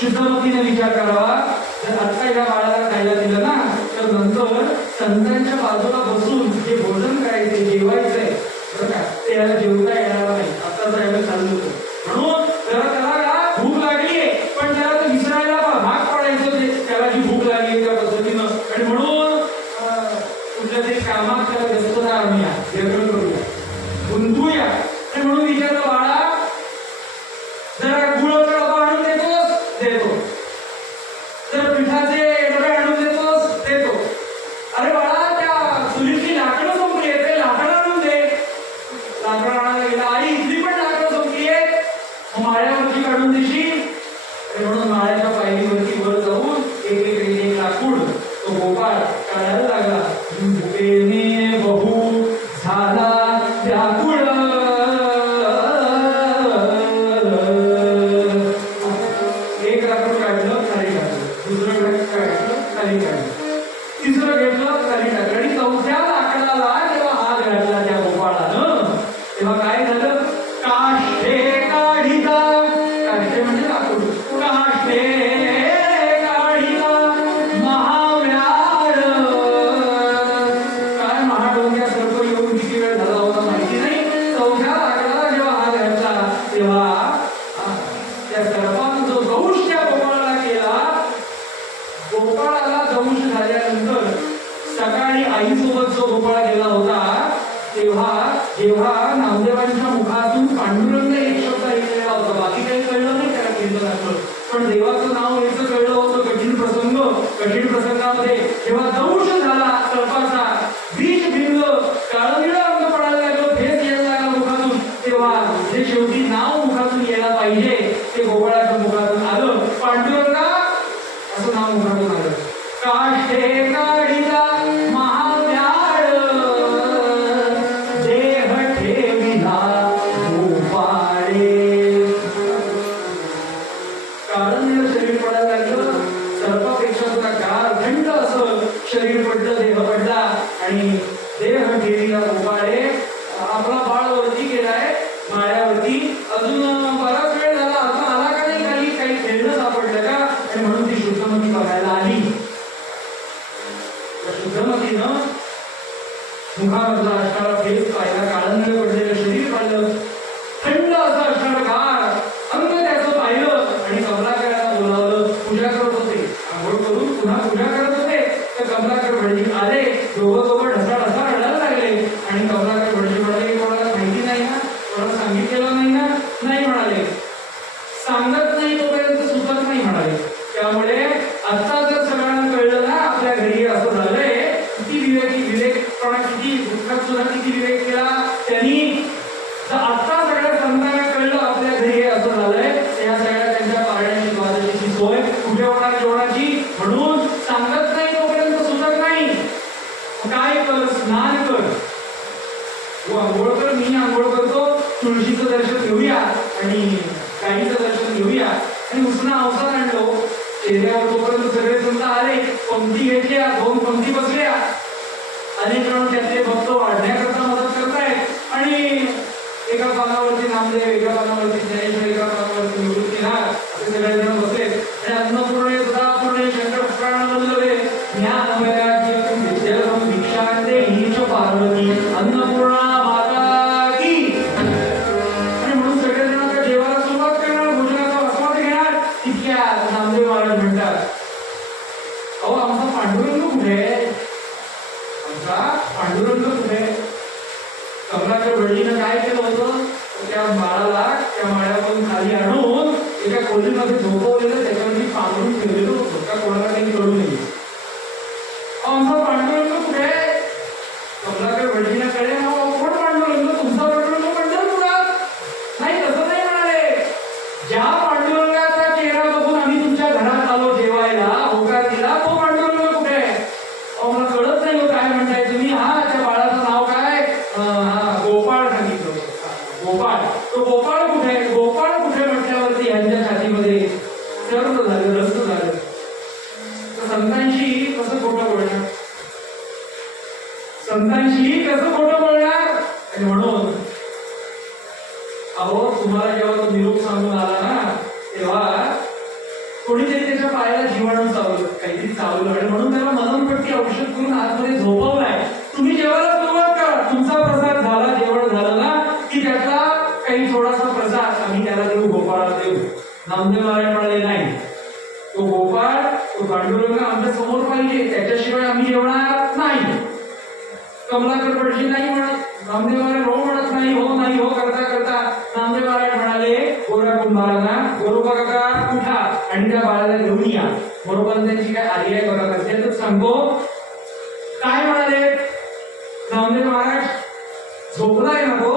शुद्धमतीने विचार करावा, जर आता या बाळाला खायला दिलं ना, तर नंतर संतांच्या बाजूला बसून जे भोजन करायचे, जेवायचंय बरं का, ते याला जेवता येणार नाही. आता जायला चालू होतं. म्हणून जरा त्याला भूक लागलीये, पण त्याला तर विसरायला भाग पाडायचं त्याला जी भूक लागली त्या पद्धतीनं. आणि म्हणून कुठल्या तरी कामात त्याला व्यस्त आणूया, व्यक्त करूया, गुंतूया. आणि म्हणून विचारलं, बाळा जरा गुळाचा डबा आणून देतोस? देतो. जरा पिठाचे डबे आणून देतोस? देतो. अरे बाळा त्या चुलीची लाकडं संपली आहेत, ते लाकडं आणून दे. लाकडं आणायला गेला, आई इथली पण लाकडं संपली आहेत, माळ्यावरची काढून देशील? म्हणून माळ्याच्या पायरीवरती वर जाऊन एक लाकूड तो गोपाळ काढायला लागला. भूकेने बहु झाला व्याकुळ, एक लाकूड काढलं खाली टाकलं, दुसरं काढलं खाली टाकलं, तिसरं घेतलं खाली टाकलं, आणि 4थ्या लाकडाला जेव्हा हात घातला त्या गोपाळानं, तेव्हा काय झालं? काष्ठे काढिता, काष्ठे म्हणजे लाकूड, काष्ठे काढिता महाव्याळ. काय महाडोंग्या सर्प येऊन किती वेळ झाला होता माहिती नाही. 4थ्या लाकडाला जेव्हा हात घातला तेव्हा त्या सर्पानं जो दंश त्या गोपाळाला केला, गोपाळाला दंश झाल्यानंतर सकाळी आईसोबत जो गोपाळ गेला होता, तेव्हा जेव्हा नामदेवांच्या मुखातून पांडुरंग एक शब्द ऐकलेला होता, बाकी काही कळलं नाही त्याला कीर्तनातलं, पण देवाचं नाव याचं कळलं होतं. कठीण प्रसंगामध्ये जेव्हा दंश झाला सर्पाचा, बीज भिनलं, काळनिळं अंग पडायला लागलं, फेस यायला लागला मुखातून, तेव्हा जे शेवटी नाव मुखातून यायला पाहिजे ते गोपाळाच्या मुखातून आलं, पांडुरंगा असं नाव मुखातून आलं. काष्ठे काढिता महाव्याळ, देह ठेविला गोपाळे. सांगत नाही तोपर्यंत सुचत नाही म्हणाले. त्यामुळे आता जर सगळ्यांना कळलं ना आपल्या घरी असं झालंय, किती विवेकपणा, किती दुःखात सुद्धा किती विवेक केला त्यांनी. तर आता सगळ्या संतांना कळलं आपल्या घरी असं झालंय, त्या सगळ्या त्यांच्या पारण्याची द्वादशीची सोय कुठे होणार जेवणाची, म्हणून सांगत नाही तोपर्यंत सुचत नाही. काय कर, स्नान कर, आंघोळ कर, मी आंघोळ करतो, तुळशीचं दर्शन घेऊया आणि गाईचं दर्शन घेऊया. आणि उष्णा अवसाद आणलो चेहऱ्यावर, तोपर्यंत सगळे संत आले, पंक्ती घेतल्या, 2 पंक्ती बसल्या. अनेक जण त्यातले भक्त वाढण्याकरता मदत करतायत आणि एका पानावरती नामदेव, एका पानावरती ज्ञानेश्वर, एका पानावरती निवृत्तीनाथ, असे सगळे जण बसले. आणि अन्नपूर्णे सदापूर्णे शंकर पुराण बदलले, ज्ञानमयाची विद्यार्थी भिक्षांते हीच पार्वती अन्नपूर्णा माता की. आणि म्हणून सगळे जण आता जेवायला सुरुवात करणार, भोजनाचा आस्वाद घेणार. इतक्या नामदेव महाराज म्हणतात, अहो आमचा पांडुरंग कुठे, आमचा पांडुरंग कुठे. कमलाकर वडिलांना काय केलं होतं, त्या बाळाला त्या माळ्यावरून खाली आणून एका खोलीमध्ये झोपवलेलं, त्याच्यावरती पांघरून ठेवलेलं होतं का कोणाला काही कळू नये. आमचा पांडुरंग कुठे. कमलाकर वडिलांना कळले, कोण पांडुरंग, तुमचा पांडुरंग पंढरपुरात. नाही, तसं नाही म्हणाले. ज्या पांडुरंगाचा चेहरा बघून आम्ही तुमच्या घरात आलो जेवायला, होकार दिला, तो पांडुरंग कुठे. मला कळत नाही हो काय म्हणताय तुम्ही. हा, त्या बाळाचं नाव काय, गोपाळ सांगितलं. गोपाळ, तो गोपाळ कुठे, गोपाळ कुठे म्हटल्यावरती ह्यांच्या छातीमध्ये सर्व झालं, रक्त झालं. तर संतांशी कसं खोटं बोलणार, संतांशी कसं खोटं बोलणार. आणि म्हणून अहो तुम्हाला जेव्हा तो निरोप सांगून आला ना, तेव्हा कोणीतरी त्याच्या पायाला जीवाणू चावलं, काहीतरी चावलं, आणि म्हणून त्याला मननपट्टी औषध करून आतमध्ये झोपवलाय. तुम्ही जेवायला सुरुवात करा, तुमचा प्रसाद झाला, जेवण झालं ना की त्यातला काही थोडासा प्रसाद आम्ही त्याला देऊ, गोपाळाला देऊ. नामदेव महाराज म्हणाले, नाही, तो गोपाळ, तो पांडुरंग आमच्या समोर पाहिजे, त्याच्याशिवाय आम्ही जेवणार नाही. कमलाकर पडशी नाही म्हणत, नामदेव महाराज हो म्हणत नाही, हो नाही हो करता करता नामदेव महाराज म्हणाले गोरा कुंभारांना, गोरोबा काका उठा आणि त्या बाळाला घेऊन या. बरोबर त्यांची काय आली आहे बघा, कसं तर सांगतो. काय म्हणाले नामदेव महाराज, झोपलाय ना तो,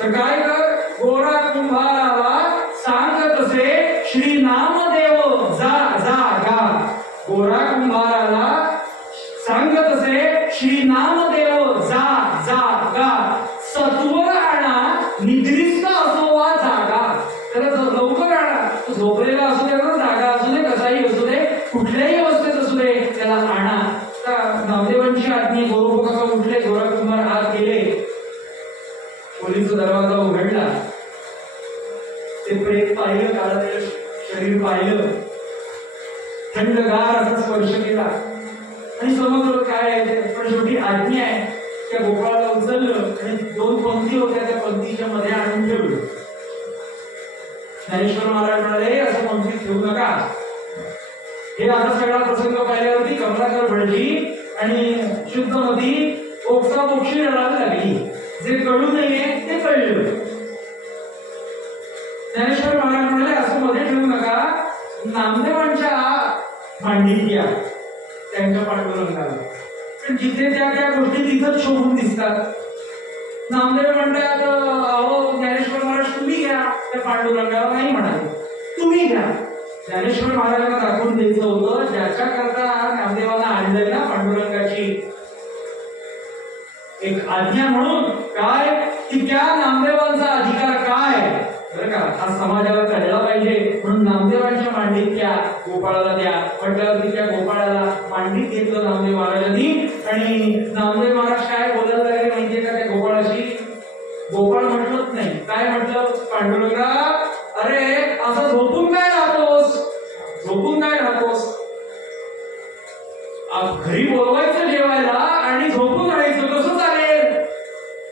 तर काय कर, गोरा कुंभाराला सांग तसे श्री नामदेव जा जा गा. गोरा कुंभाराला सांग तसे श्री नामदेव जा जा गा. सत्वर आणा निद्रिस्त असो वा जागा. त्याला लवकर आणा, तो झोपलेला असू दे, जागा असू दे, कसाही असू दे, कुठल्याही अवस्थेत असू दे, त्याला आणा. नामदेवांची आज्ञा, गोरोबा काका उठले, गोरा कुंभार आत गेले, खोलीचा दरवाजा उघडला, ते प्रेत पाहिलं, काळं शरीर पाहिलं, थंडगार असा स्पर्श केला आणि समजलं काय आहे. पण शेवटी आज्ञा आहे, त्या गोपाळाला उचललं आणि 2 पंक्ती होत्या, त्या पंक्तीच्या मध्ये आणून ठेवलं. ज्ञानेश्वर महाराज म्हणाले, असं पंक्ती ठेवू नका. हे आता सगळा प्रसंग पाहिल्यावरती कमलाकर भटजी आणि शुद्धमती ओक्साबोक्षी रडायला लागली. जे कळू नये ते कळलं. ज्ञानेश्वर महाराज म्हणाले, असं मध्ये ठेवू नका. नामदेवांच्या मांडीत घ्या त्यांच्या पांडुरंगाला, पण जिथे त्या गोष्टी तिथंच शोभून दिसतात. नामदेव म्हणतात, अहो ज्ञानेश्वर महाराज तुम्ही घ्या त्या पांडुरंगाला. नाही म्हणाले, तुम्ही घ्या. ज्ञानेश्वर महाराजांना दाखवून द्यायचं होतं, ज्याच्या करता नामदेवाला आणलंय ना पांडुरंगाची एक आज्ञा म्हणून, काय की त्या नामदेवांचा अधिकार काय बरं का, हा समाजाला कळला पाहिजे. म्हणून नामदेवांच्या मांडीत त्या गोपाळाला द्या म्हटल्यावरती त्या गोपाळाला मांडीत घेतलं नामदेव महाराजांनी. आणि नामदेव महाराज काय बोलायला लागले माहितीये का त्या गोपाळाशी. गोपाळ म्हटलंच नाही, काय म्हटलं, पांडुरंगा अरे असं झोपून काय राहतोस, झोपून काय राहतोस. घरी बोलवायचं जेवायला आणि झोपून राहायचं कसं चालेल.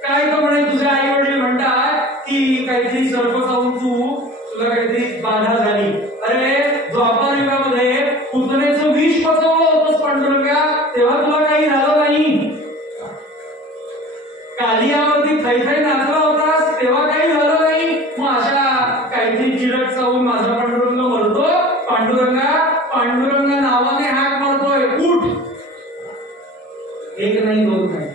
काय तर म्हणे तुझे आई वडील म्हणतात की काहीतरी सर्प चावून तुला काहीतरी बाधा झाली. अरे द्वापार युगामध्ये पुतनेचं विष पचवलं होतंस पांडुरंगा, तेव्हा तुला काही झालं नाही. कालियावरती थैथै नाचला होतास तेव्हा काही झालं नाही. मग अशा काहीतरी चिरट चावून माझा पांडुरंग मरतो. पांडुरंगा नावाने हाक मारतोय, उठ. एक नाही दोन नाही,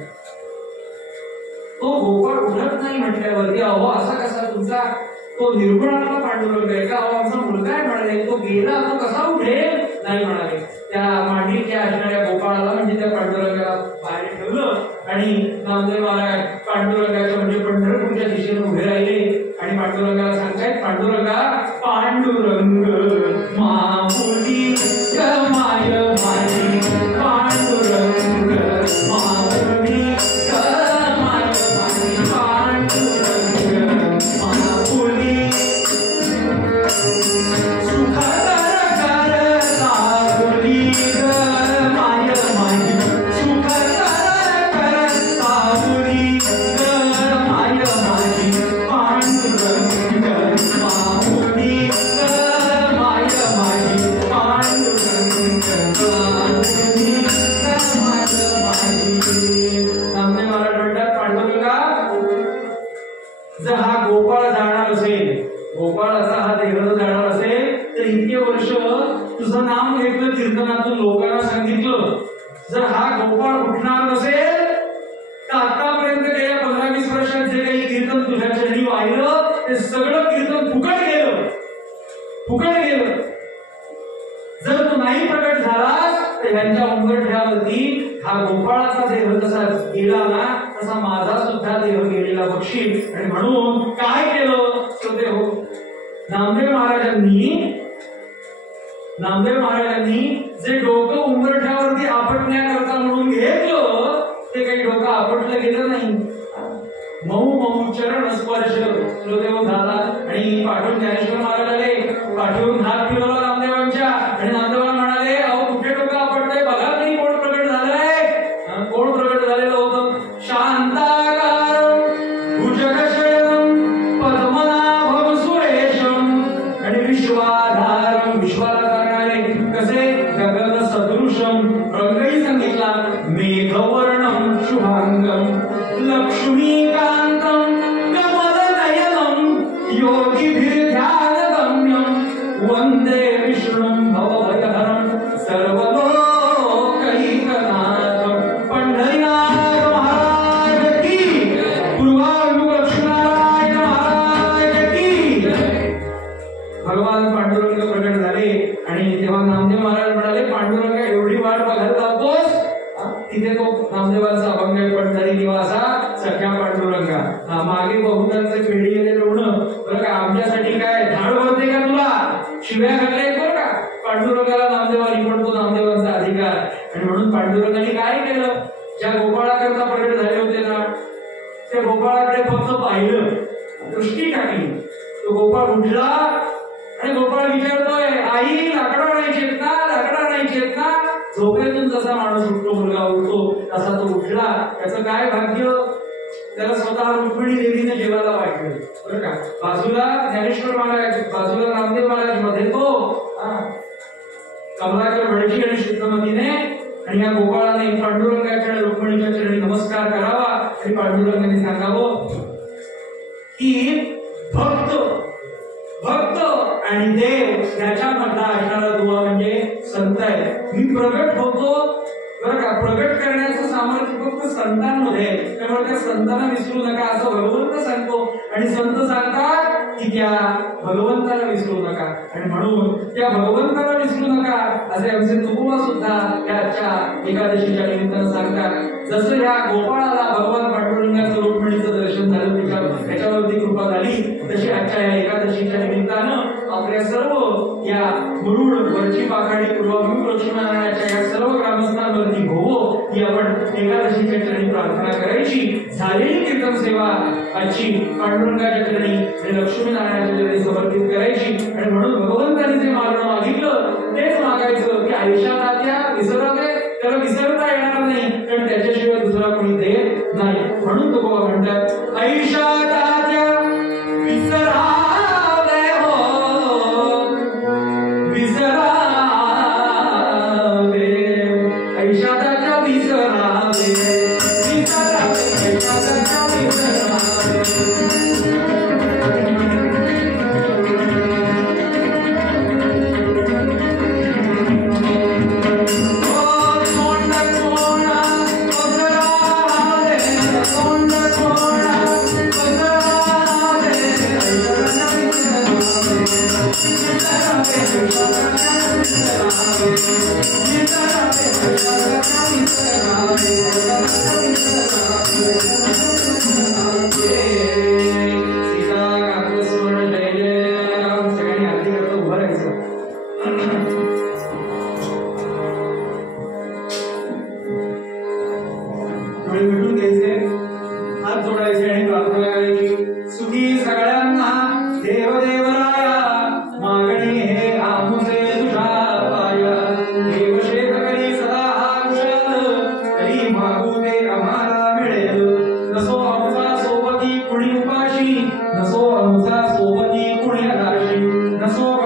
तो गोपाळ उठत नाही म्हटल्यावरती अहो असा कसा तुमचा तो निर्गुणाला पांडुरंग आहे का? अहो आमचा मुलगा आहे म्हणाले, तो गेला तो कसा उठेल? नाही म्हणाले. त्या मांडीच्या असणाऱ्या गोपाळाला म्हणजे त्या पांडुरंगाला बाहेर ठेवलं आणि नामदेव महाराज पांडुरंगाच्या म्हणजे पंढरपूरच्या दिशेने उभे राहिले आणि पांडुरंगाला सांगतायत, पांडुरंगा पांडुरंग माऊली माय माझी, पांडुरंग माऊली माय माझी, पांडुरंग माऊली सुखकर कर सावली माय माझी, सुखकर कर सावली माय माझी, पांडुरंग माऊली माय माझी, पांडुरंग माऊली माय माझी. नामदेव महाराज म्हणतात, पांडुरंगा जर हा गोपाळ जाणार असेल, गोपाळाचा हा देह जाणार असेल तर इतके वर्ष तुझं नाम घेतलं कीर्तनातून, लोकांना सांगितलं. जर हा गोपाळ उठणार नसेल तर आतापर्यंत गेल्या 15-20 वर्षात जे काही कीर्तन तुझ्या चरणी वाहिलं ते सगळं कीर्तन फुकट गेलं, फुकट गेलं. जर तू नाही प्रकट झालास तर ह्यांच्या उंबरठ्यावरती हा गोपाळाचा देह जसा गेला ना तसा माझा सुद्धा देह गेलेला बघशील. आणि म्हणून काय केलं तो देह नामदेव महाराजांनी जे डोकं उंबरठ्यावरती आपटण्याकरता म्हणून घेतलं ते काही डोकं आपटलं गेलं नाही. मऊ चरण स्पर्श सुदेव झाला आणि पाठवून ज्ञानेश्वर महाराज आले, पाठवून हात फिरवला नामदेवांच्या आणि नामदेवांना म्हणाले, अहो कुठे डोकं आपटतंय बघा तरी कोण प्रकट झालंय. कोण प्रकट झालेलं होतं? शांताकारं भुजगशयनं पद्मनाभं सुरेशं आणि विश्वाधारं, विश्वाला सांगणारे कसे गगन सदृशं, रंगही सांगितला मेघवर्णं शुभांगं लक्ष्मीकांतं कमलनयनं योगिभिर्ध्यानगम्यं वंदे विष्णुं भवभयहरं सर्वलोकैकनाथं. पंढरीनाथ महाराज की, पूर्वाभिमुख लक्ष्मीनारायण महाराज की. भगवान पांडुरंग प्रकट झाले आणि तेव्हा नामदेव महाराज म्हणाले, पांडुरंग एवढी वाट बघायला लावतोस? तिथे तो नामदेवांचा अभंग पंढरी निवासा सख्या पांडुरंगा. मागे बहुतांचे पेढी गेले लोणं बरं का, आमच्यासाठी काय झाड भरते का तुला? शिव्या घातल्या बरं का पांडुरंगाला नामदेवानी, पण तो नामदेवांचा अधिकार. आणि म्हणून पांडुरंगाने काय केलं? ज्या गोपाळाकरता प्रकट झाले होते ना त्या गोपाळाकडे फक्त पाहिलं, दृष्टी टाकली. तो गोपाळ उठला आणि गोपाळ विचारतोय, आई लाकडं आणायचेत ना, लाकडं आणायचेत ना? झोपेतून जसा माणूस उठतो, मुलगा उठतो तसा तो उठला. त्याचं काय भाग्य, त्याला स्वतः रुक्मिणी देवीने जेवायला वाटलं बरं का. बाजूला ज्ञानेश्वर महाराज, बाजूला नामदेव महाराज, मध्ये तो कमलाकर भडजी आणि शुद्धमतीने. आणि या गोपाळाने पांडुरंगाच्या आणि रुक्मिणीच्या चरणी नमस्कार करावा आणि पांडुरंगाने सांगावं की भक्त आणि देव याच्यामधला असणारा दुवा म्हणजे संत आहे. मी प्रगट होतो बरं का, प्रगट करण्याचं सामर्थ्य फक्त संतांमध्ये, त्यामुळे त्या संतांना विसरू नका असं भगवंत सांगतो. आणि संत सांगतात की त्या भगवंताला विसरू नका. आणि म्हणून त्या भगवंताला विसरू नका असे आमचे तुकोबा सुद्धा त्याच्या एकादशीच्या निमित्तानं सांगतात. जसं या गोपाळाला भगवान पांडुरंगाचं रुक्मिणीचं दर्शन झालं, त्याच्यावरती कृपा झाली, तशी आजच्या या एकादशीच्या निमित्तानं आपल्या सर्व या मुरुड वरची पाखाडी पूर्वाभिमुख लक्ष्मीनारायणाच्या या सर्व ग्रामस्थांवरती होवो ही आपण एकादशीच्या चरणी प्रार्थना करायची. झालेली कीर्तन सेवा आजची पांडुरंगाच्या चरणी आणि लक्ष्मीनारायणाच्या चरणी समर्पित करायची. आणि म्हणून भगवंतांनी जे मागणं मागितलं तेच मागायचं की आयुष्यात आत्या विसरावे, त्याला विसरता येणार नाही, कारण त्याच्याशिवाय दुसरा कोणी देत नाही. म्हणून तो बाबा म्हणतात, आयुष्यात आत्या विसरावे हो, विसरावे आयुष्यात आत्या विसरावे, विसरावे आयुष्यात आत्या विसरावे. नसो